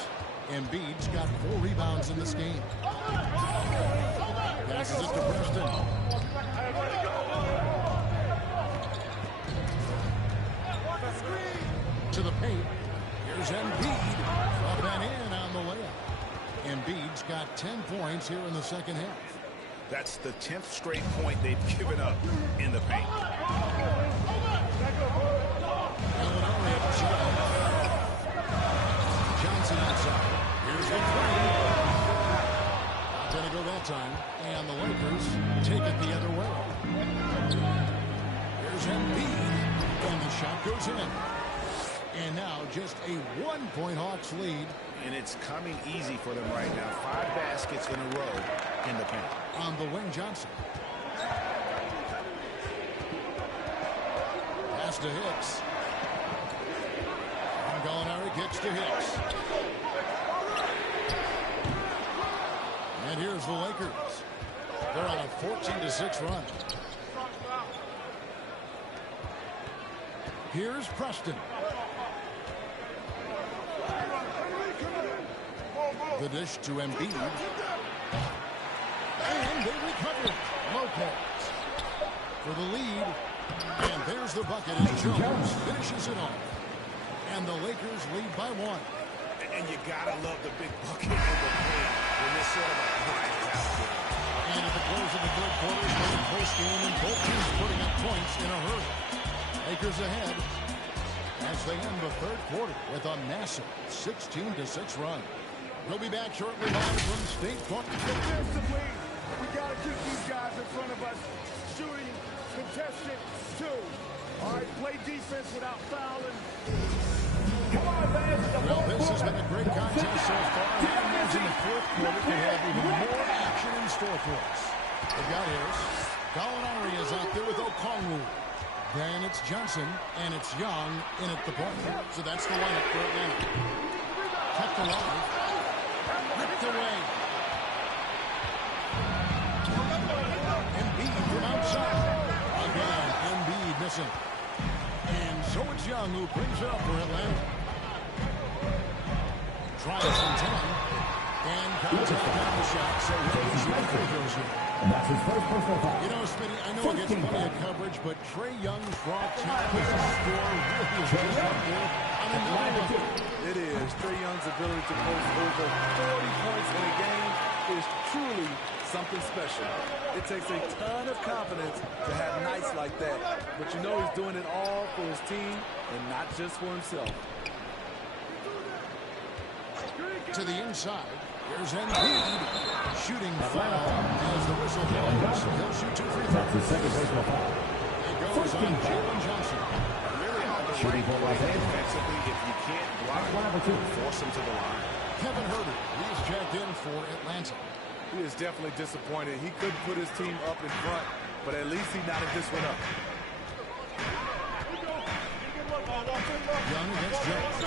Embiid's got 4 rebounds in this game. Passes it to Preston. To the paint. Here's Embiid. Up and in on the layup. Embiid's got 10 points here in the second half. That's the 10th straight point they've given up in the paint. Gallinari outside. Johnson outside. Here's the three. Not going to go that time. And the Lakers take it the other way. Here's Embiid. And the shot goes in. And now just a 1-point Hawks lead. And it's coming easy for them right now. 5 baskets in a row in the paint. On the wing, Johnson. Pass to Hicks. And Gallinari kicks to Hicks. And here's the Lakers. They're on a 14-6 run. Here's Preston. The dish to Embiid. And they recover it. Lopez for the lead. And there's the bucket as Jones finishes it off. And the Lakers lead by 1. And you gotta love the big bucket in the paint when this sort of a grind out game. And at the close of the third quarter, it's been a close game, and both teams putting up points in a hurry. Lakers ahead as they end the third quarter with a massive 16-6 run. We'll be back shortly live from State Park. Defensively, we got to keep these guys in front of us. Shooting, contested, 2. All right, play defense without fouling. Come on, man. Well, this has been a great contest so far. I imagine the fourth quarter could have even more action in store for us. We've got here. Gallinari is out there with Okongwu. Then it's Johnson, and it's Young in at the point. So that's the lineup for Atlanta. Kept alive. Ripped away. Embiid from outside. missing. And so it's Young who brings it up for Atlanta. Tries from 10. And contact on the shot, so he'll shoot the free throws here. That's his first personal foul. You know, Smitty, I know it gets plenty of coverage, but Trae Young's raw talent as a scorer really is just up there on another level. It is. Trae Young's ability to post over 40 points in a game is truly something special. It takes a ton of confidence to have nights like that, but you know he's doing it all for his team and not just for himself. To the inside. Here's embiid. Shooting foul as the whistle blows. He'll shoot 2 free throws. That's his second personal foul. It goes on Jalen Johnson. Really hard to play defensively if you can't block. Force him to the line. Kevin Herter, he's checked in for Atlanta. He is definitely disappointed. He couldn't put his team up in front, but at least he knotted this one up. Young against Jones.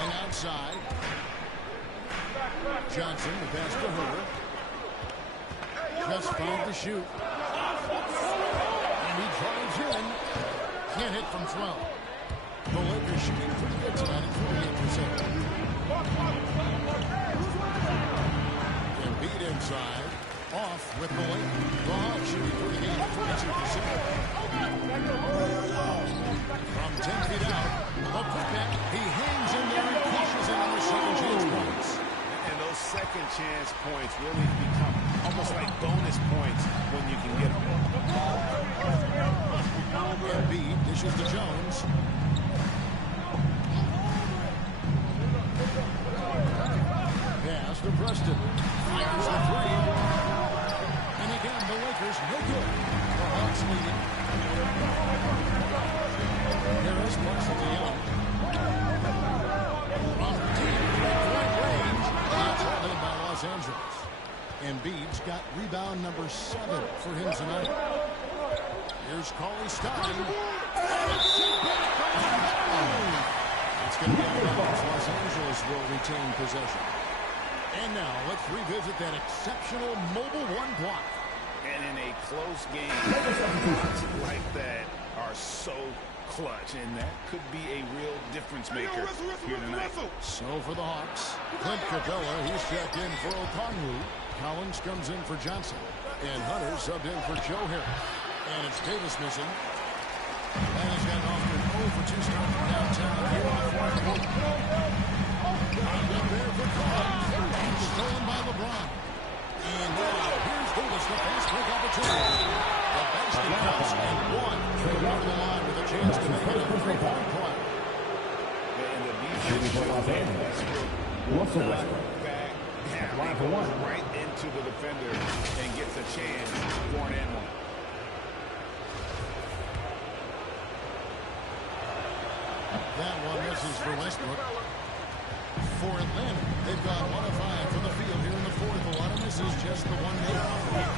And outside. Johnson, the pass to Herter. Just 5 to shoot. And he drives in. Can't hit from 12. The Lakers shooting pretty good tonight at 48%. Embiid inside. Off with the Lakers. The Hawks shooting for the game at 42%. From 10 feet out. A putback. He hangs in there and pushes in on the second chance points. And those second chance points really become almost like bonus points when you can get them. Embiid dishes to Jones. Pass to Preston. Fires the 3. And again, the Lakers no good. The Hawks leading. Harris marks it to Young. From deep three-point range. That's all in by Los Angeles. Embiid's got rebound number 7 for him tonight. Here's Cauley Stein. It's going to be out of bounds. Los Angeles will retain possession. And now let's revisit that exceptional mobile 1 block. And in a close game, shots like that are so clutch, and that could be a real difference maker here tonight. So for the Hawks, Clint Capella, he's checked in for O'Connell. Collins comes in for Johnson. And Hunter subbed in for Joe Harris. And it's Davis missing. And he's gotten off to an 0 for 2 start from downtown here in the fourth quarter. Up there for Collins. Stolen by LeBron. And now here's Davis, the fast break opportunity. The basket counts and 1. Over the line with a chance to make it a 3-point play. And the defense Russell Westbrook. He goes right into the defender and gets a chance for an and 1. That one misses for Westbrook. For Atlanta, they've gone 1 of 5 from the field here in the fourth. A lot of misses, just the one made off of here.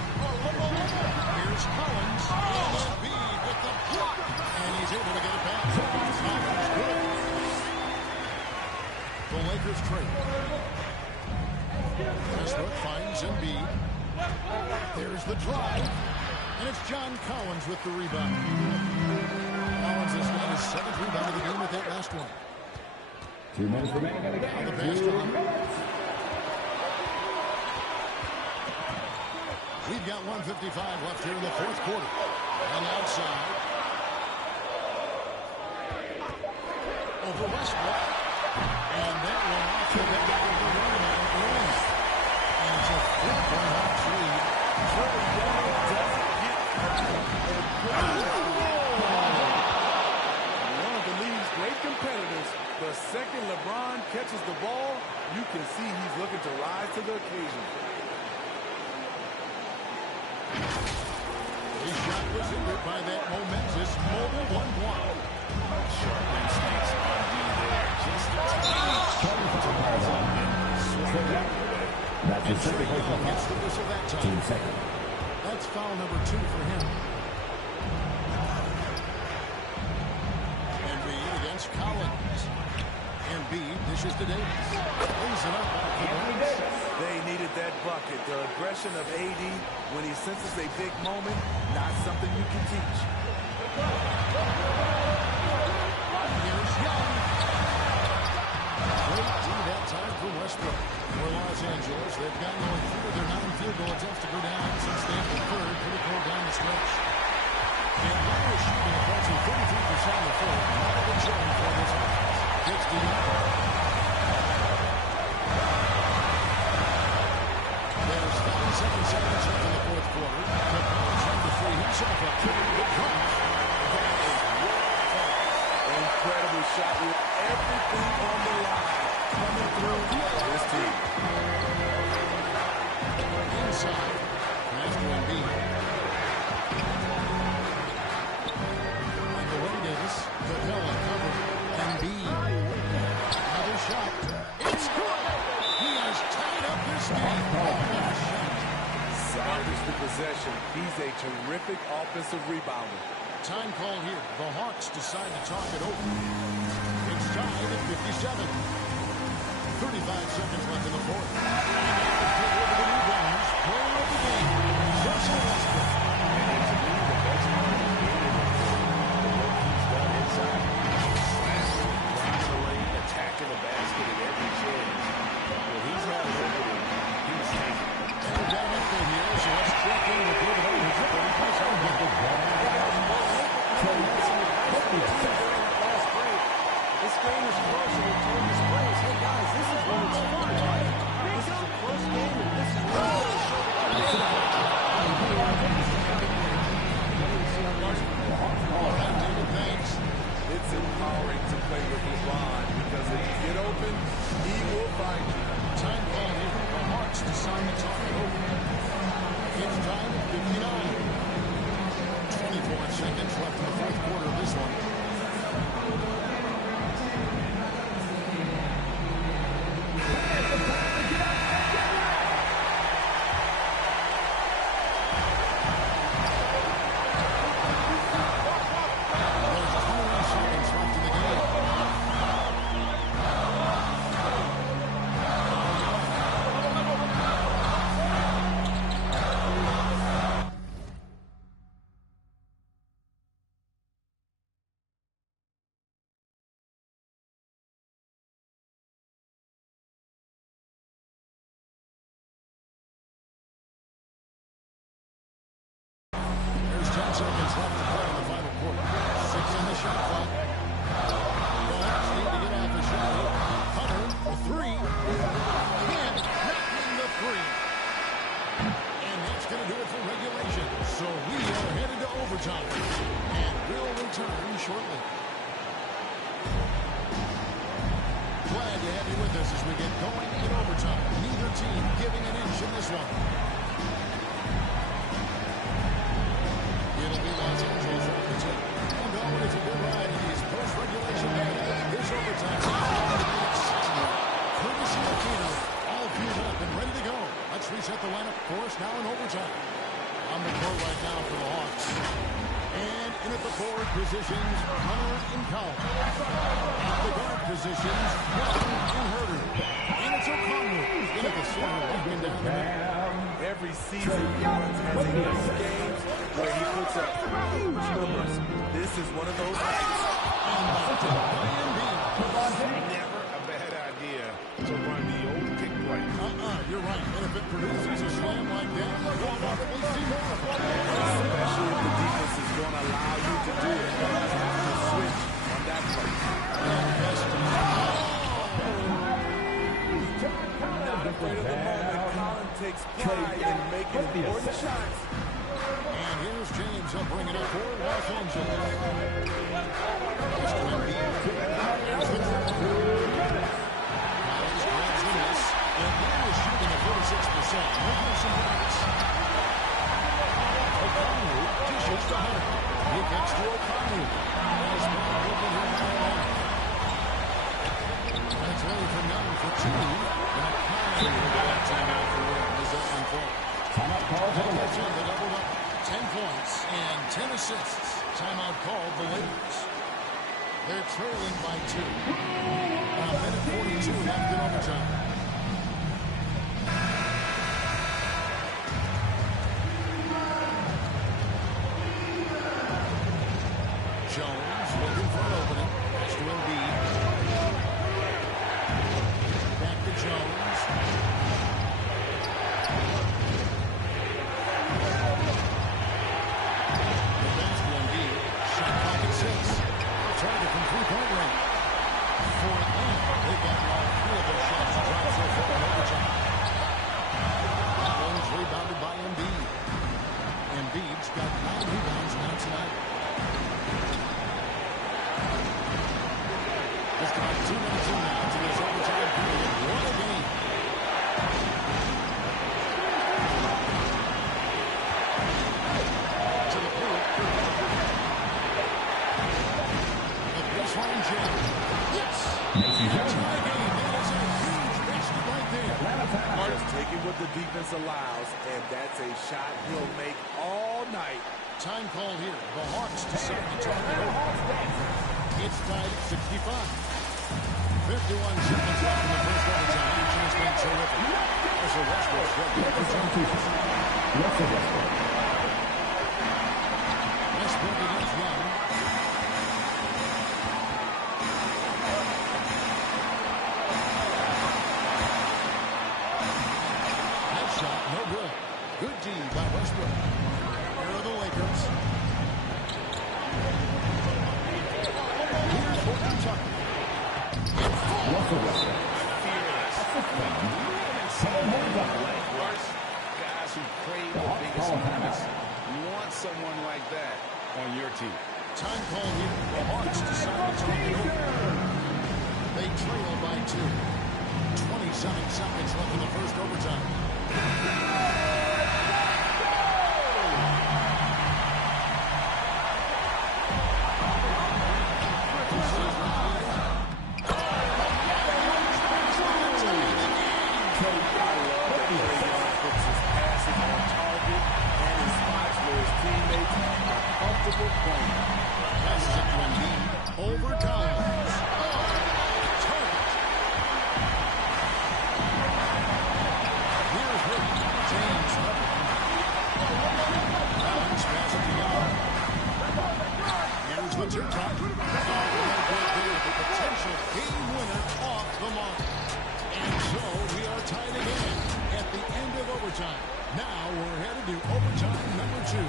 Here's Collins. And Embiid with the block. And he's able to get it back. Collins good. The Lakers trade. Westbrook finds Embiid. There's the drive. And it's John Collins with the rebound. Collins has got his 7th rebound of the game with that last one. 2 minutes remaining in the game. The pass to We've got 1:55 left here in the fourth quarter. And outside. Over Westbrook. And that one off the back of the rim and in. And it's a 4-point Hawks lead. One of the league's great competitors. The second LeBron catches the ball, you can see he's looking to rise to the occasion. His shot was hindered by that momentous mobile 1 block. Sharp instincts on D there. Just a That's his second personal gets the foul. whistle that time. 2 seconds. That's foul number 2 for him. Embiid against Collins. Embiid dishes to Davis. Brings it up. They needed that bucket. The aggression of AD when he senses a big moment, not something you can teach. Here's Young. Great D that time for Westbrook. For Los Angeles, they've gotten only 3 of their 9 field goal attempts to go down since they were third pretty cold down the stretch. And now is shooting approaching 33% of the field. Not a good showing for this offense. Gets to Young. There's 57 seconds left in the fourth quarter. Capella trying to free himself up. Good cross. That is well. Incredible shot with everything on the line. Coming through this team. Inside. Pass to Embiid. And the way Davis. Capella covered. Embiid. Another shot. It's good. He has tied up this game. Salvage the possession. He's a terrific offensive rebounder. Time call here. The Hawks decide to talk it over. It's tied at 57. 35 seconds left in the fourth. And now let's take a look at the rebounds. Player of the game, Russell Westbrook. And to me, the best part of the game is the work he's done inside. Slashing, driving the lane, attacking the basket at every chance. When he's not open, he's taking it. And we're down up there here, so let's check in with David Owens at 35 seconds. This game is close and we told these players, hey guys, this is when it's fun, right? This is a close game and this is when we're going to show All right, David, thanks. It's empowering to play with LeBron because if you get open, he will find you. Time call here. The Hawks decide to talk it over. It's time at 59. 24 seconds left in the fourth quarter of this one. Seconds left to play in the final quarter. 6 in the shot clock. The Hawks need to get off the shot. Hunter for 3. And knocking the 3. And that's going to do it for regulation. So we are headed to overtime. And we'll return shortly. Glad to have you with us as we get going in overtime. Neither team giving an inch in this one. It'll be Los Angeles off the tip. And always a good ride in these post-regulation games. This overtime is going to be exciting. Courtesy of Keno, all fueled up and ready to go. Let's reset the lineup for us now in overtime. On the court right now for the Hawks. And in at the forward positions, Hunter and Cowell. At the guard positions, Young and Herter. And it's O'Connor in at the center, looking down the middle. Every season he runs has a few games where he puts up huge numbers. This is one of those nights. And mounted by Embiid. Never a bad idea to run the old pick play. You're right. And if it produces a slam like that, we'll probably see more. Especially if the defense is going to allow you to do it. You have to switch on that play. Not afraid of the moment. Colin takes pride in making important shots. And here's James. He'll bring it up for Los Angeles. And now is shooting at 46%. Making some blocks. O'Connor dishes to Hunter. He gets to O'Connor. Nice ball open here by Atlanta. That's ready for Young for 2. And a timeout for him. Is up on play. Timeout called. They doubled up 10 points and 10 assists. Timeout called the Lakers. They're trailing by 2. A minute 42 left in overtime. Jones looking for an opening. Pass to Embiid. Back to Jones. The pass to Embiid. Shot clock at 6. Target from three-point range. For them, they've got all 3 of their shots dropped so far in overtime. Jones rebounded by Embiid. Embiid's got 9 rebounds now tonight. Just about 2 minutes in now to this overtime period. What a game. To the point. The baseline jam. Yes. That's my game. That is a huge basket right there. Just taking what the defense allows, and that's a shot he'll make all night. Time call here. The Hawks decide to talk it over. It's tied at 65. 51 seconds left in the first overtime. Action has been terrific. Russell Westbrook struck back for Westbrook against Young. That shot, no good. Good D by Westbrook. Here are the Lakers. Here's Horton Tucker. Guys who play the biggest moments. You want someone like that on your team. Time call here. The Hawks decide to take it over. They trail by 2. 27 seconds left in the first overtime. Passes it to Embiid. Over Collins. Target. Here's Hurt. James Harden. Collins passes it to Young. Here's the tip-top. The potential game winner off the mark. And so we are tied again at the end of overtime. Now we're headed to overtime number 2.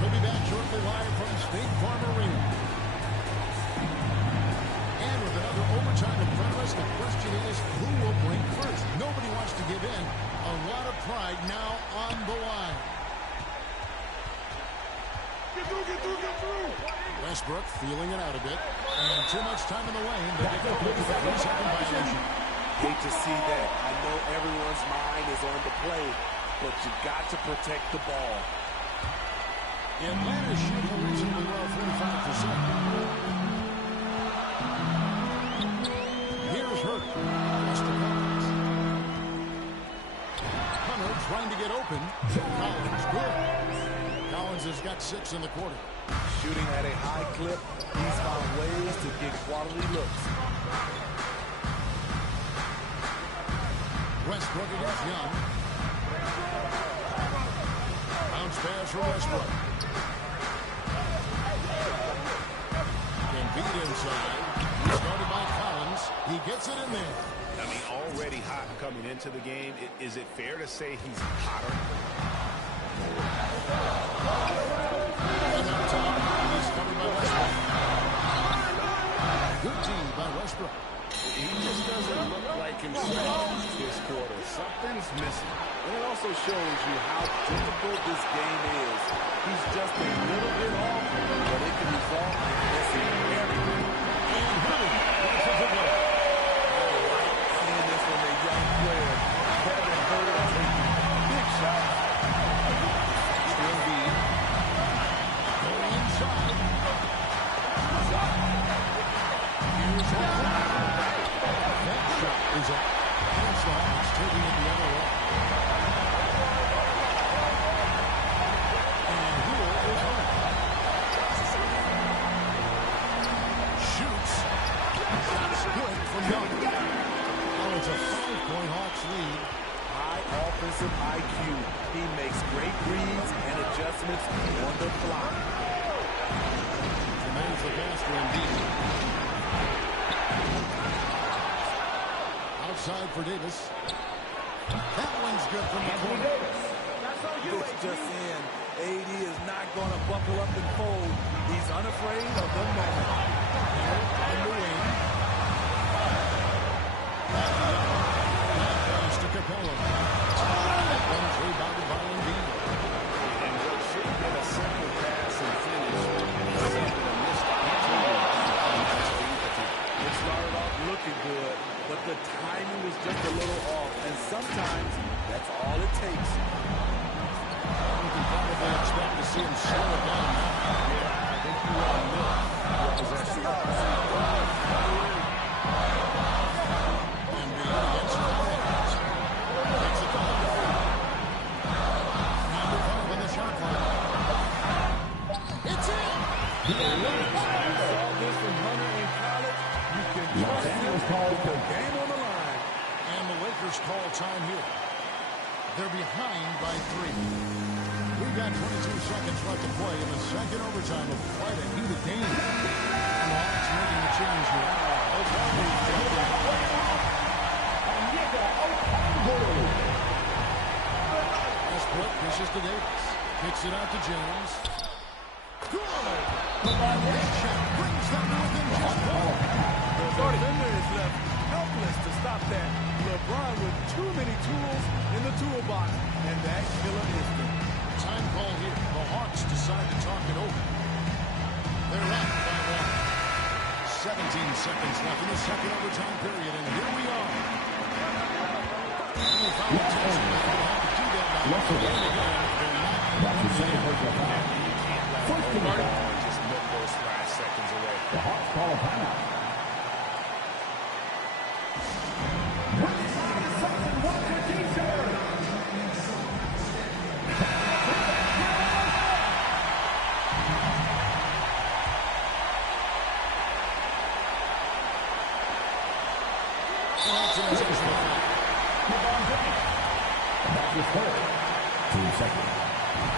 We'll be back shortly live from State Farm Arena. And with another overtime in front of us, the question is, who will blink first? Nobody wants to give in. A lot of pride now on the line. Get through. Westbrook feeling it out a bit. And too much time in the lane. They get called for the 3-second violation. Hate to see that. I know everyone's mind is on the play, but you got to protect the ball. Atlanta's shooting reasonably well, 45%. Here's Hurt. Collins. Hunter trying to get open. Collins good. Collins has got 6 in the quarter. Shooting at a high clip, he's found ways to get quality looks. Westbrook against Young. Bounce pass for Westbrook. Embiid inside. Started by Collins. He gets it in there. I mean, already hot coming into the game. Is it fair to say he's hotter? And on top, he's covered by Westbrook. Good D by Westbrook. He just doesn't look like himself this quarter. Something's missing. And it also shows you how difficult this game is. He's just a little bit off, but it can result in missing everything. And Hurry places it well. I like seeing this from a young player. Kevin Huerter taking big shots. Embiid. Going inside. Here's Hurry. That shot is up. And it's the Hawks taking it the other way. And here is Hurry. Shoots. Shots good from Young. Oh, it's a 5-point Hawks lead. High offensive IQ. He makes great reads and adjustments on the fly. Tremendous Here's the pass for Embiid. Outside for Davis. That one's good from the corner. It's just in. AD is not going to buckle up and fold. He's unafraid of the moment. On the wing. Pass to Capella. That one's rebounded by Embiid. And what should have been a simple pass and finish resulted in missed opportunity. It started off looking good, but the timing was just a little off. And sometimes that's all it takes. You can probably expect to see him slow it down now. Yeah, I think you want to look what possession. Embiid against Rollins. Takes it down. 9-5 on the shot clock. It's in! You saw this from Hunter in college. You can trust him with the game on the line. And the Lakers call time here. They're behind by 3. We've got 22 seconds left to play in the second overtime of quite a heated game. And the Hawks making a change here. Westbrook pushes to Davis. Kicks it out to James. Good! That shot brings them to within just one. The defender is left helpless to stop that. LeBron with too many tools in the toolbox, and that killer instinct. Time call here. The Hawks decide to talk it over. They're up by 1. 17 seconds left in the second overtime period, and here we are. And foul attention. They have to do that now. Just milk those last seconds away. The Hawks call a timeout.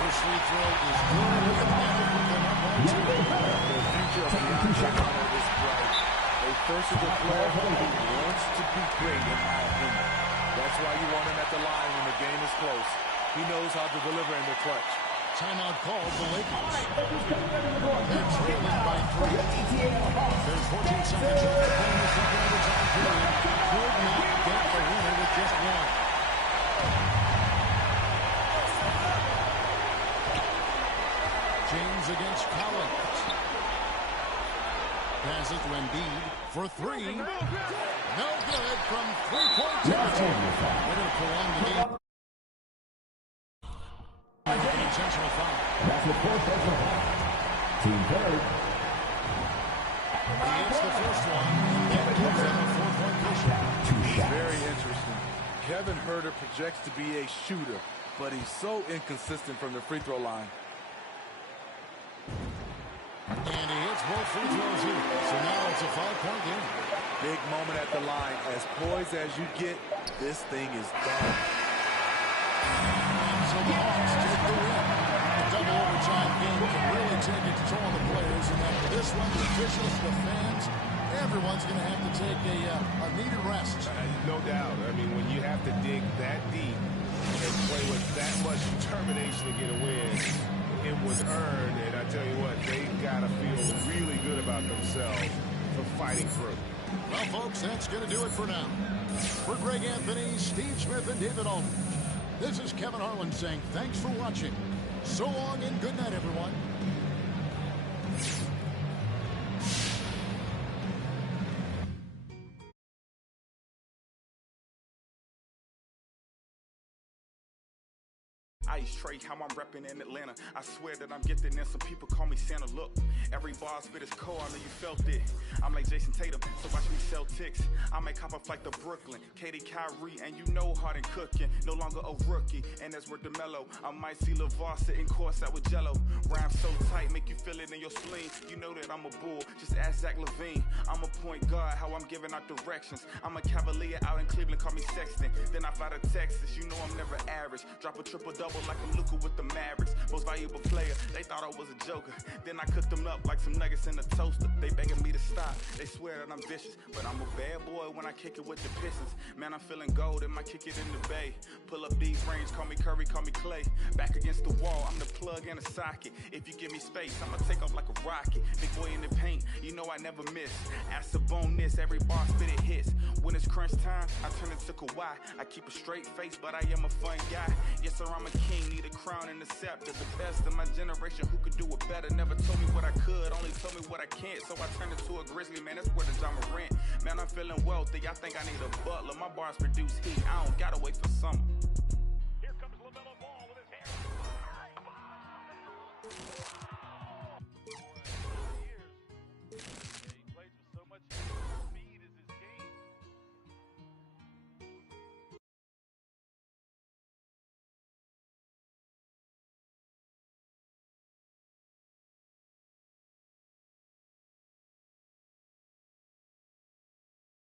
First free throw is good. The future of DeAndre Hunter is bright. A versatile player who wants to be great, in my opinion. That's why you want him at the line when the game is close. He knows how to deliver in the clutch. Timeout called the Lakers. They're trailing by 3. There's 14 seconds left to play in the second overtime period. Could not get the winner with just 1. James against Collins. Passes to Embiid for 3. No good from 3-point territory. They're going to prolong the game. Intentional foul. That's a fourth personal foul. Team third. He hits the first one. That gives them a 4-point push. 2 shots. Very interesting. Kevin Huerter projects to be a shooter, but he's so inconsistent from the free throw line. And he hits both free throws here. So now it's a 5-point game. Big moment at the line. As poised as you get, this thing is done. So the Hawks take the win. A double overtime game can really take its toll on the players. And after this one, the officials, the fans, everyone's going to have to take a needed rest. No doubt. I mean, when you have to dig that deep and play with that much determination to get a win, it was earned, and I tell you what, they got to feel really good about themselves for fighting through. Well, folks, that's going to do it for now. For Greg Anthony, Steve Smith, and David Aldridge, this is Kevin Harlan saying thanks for watching. So long and good night, everyone. Ice Trey, how I'm repping in Atlanta. I swear that I'm gifted and some people call me Santa. Look, every bar spit is cold, I know you felt it. I'm like Jason Tatum, so watch me sell ticks. I make hop up like the Brooklyn, Katie, Kyrie, and you know Harden cooking. No longer a rookie, and that's where DeMelo. I might see LeVar sitting courtside with Jello. Rhyme so tight, make you feel it in your spleen. You know that I'm a bull, just ask Zach LaVine. I'm a point guard, how I'm giving out directions. I'm a Cavalier out in Cleveland, call me Sexton. Then I fly to Texas, you know I'm never average. Drop a triple-double like I'm Luka with the Mavericks. Most valuable player, they thought I was a joker. Then I cooked them up like some nuggets in a toaster. They begging me to stop, they swear that I'm vicious. But I'm a bad boy when I kick it with the Pistons. Man, I'm feeling gold and I kick it in the bay. Pull up these rings, call me Curry, call me Clay. Back against the wall, I'm the plug in a socket. If you give me space, I'ma take off like a rocket. Big boy in the paint, you know I never miss. Ask on this, every bar spit it hits. When it's crunch time, I turn it to Kawhi. I keep a straight face, but I am a fun guy. Yes, sir, I'm a king, need a crown and a scepter. The best of my generation, who could do it better? Never told me what I could, only told me what I can't. So I turned into a grizzly, man, that's where the John Morant. Man, I'm feeling wealthy, I think I need a butler. My bars produce heat, I don't gotta wait for summer.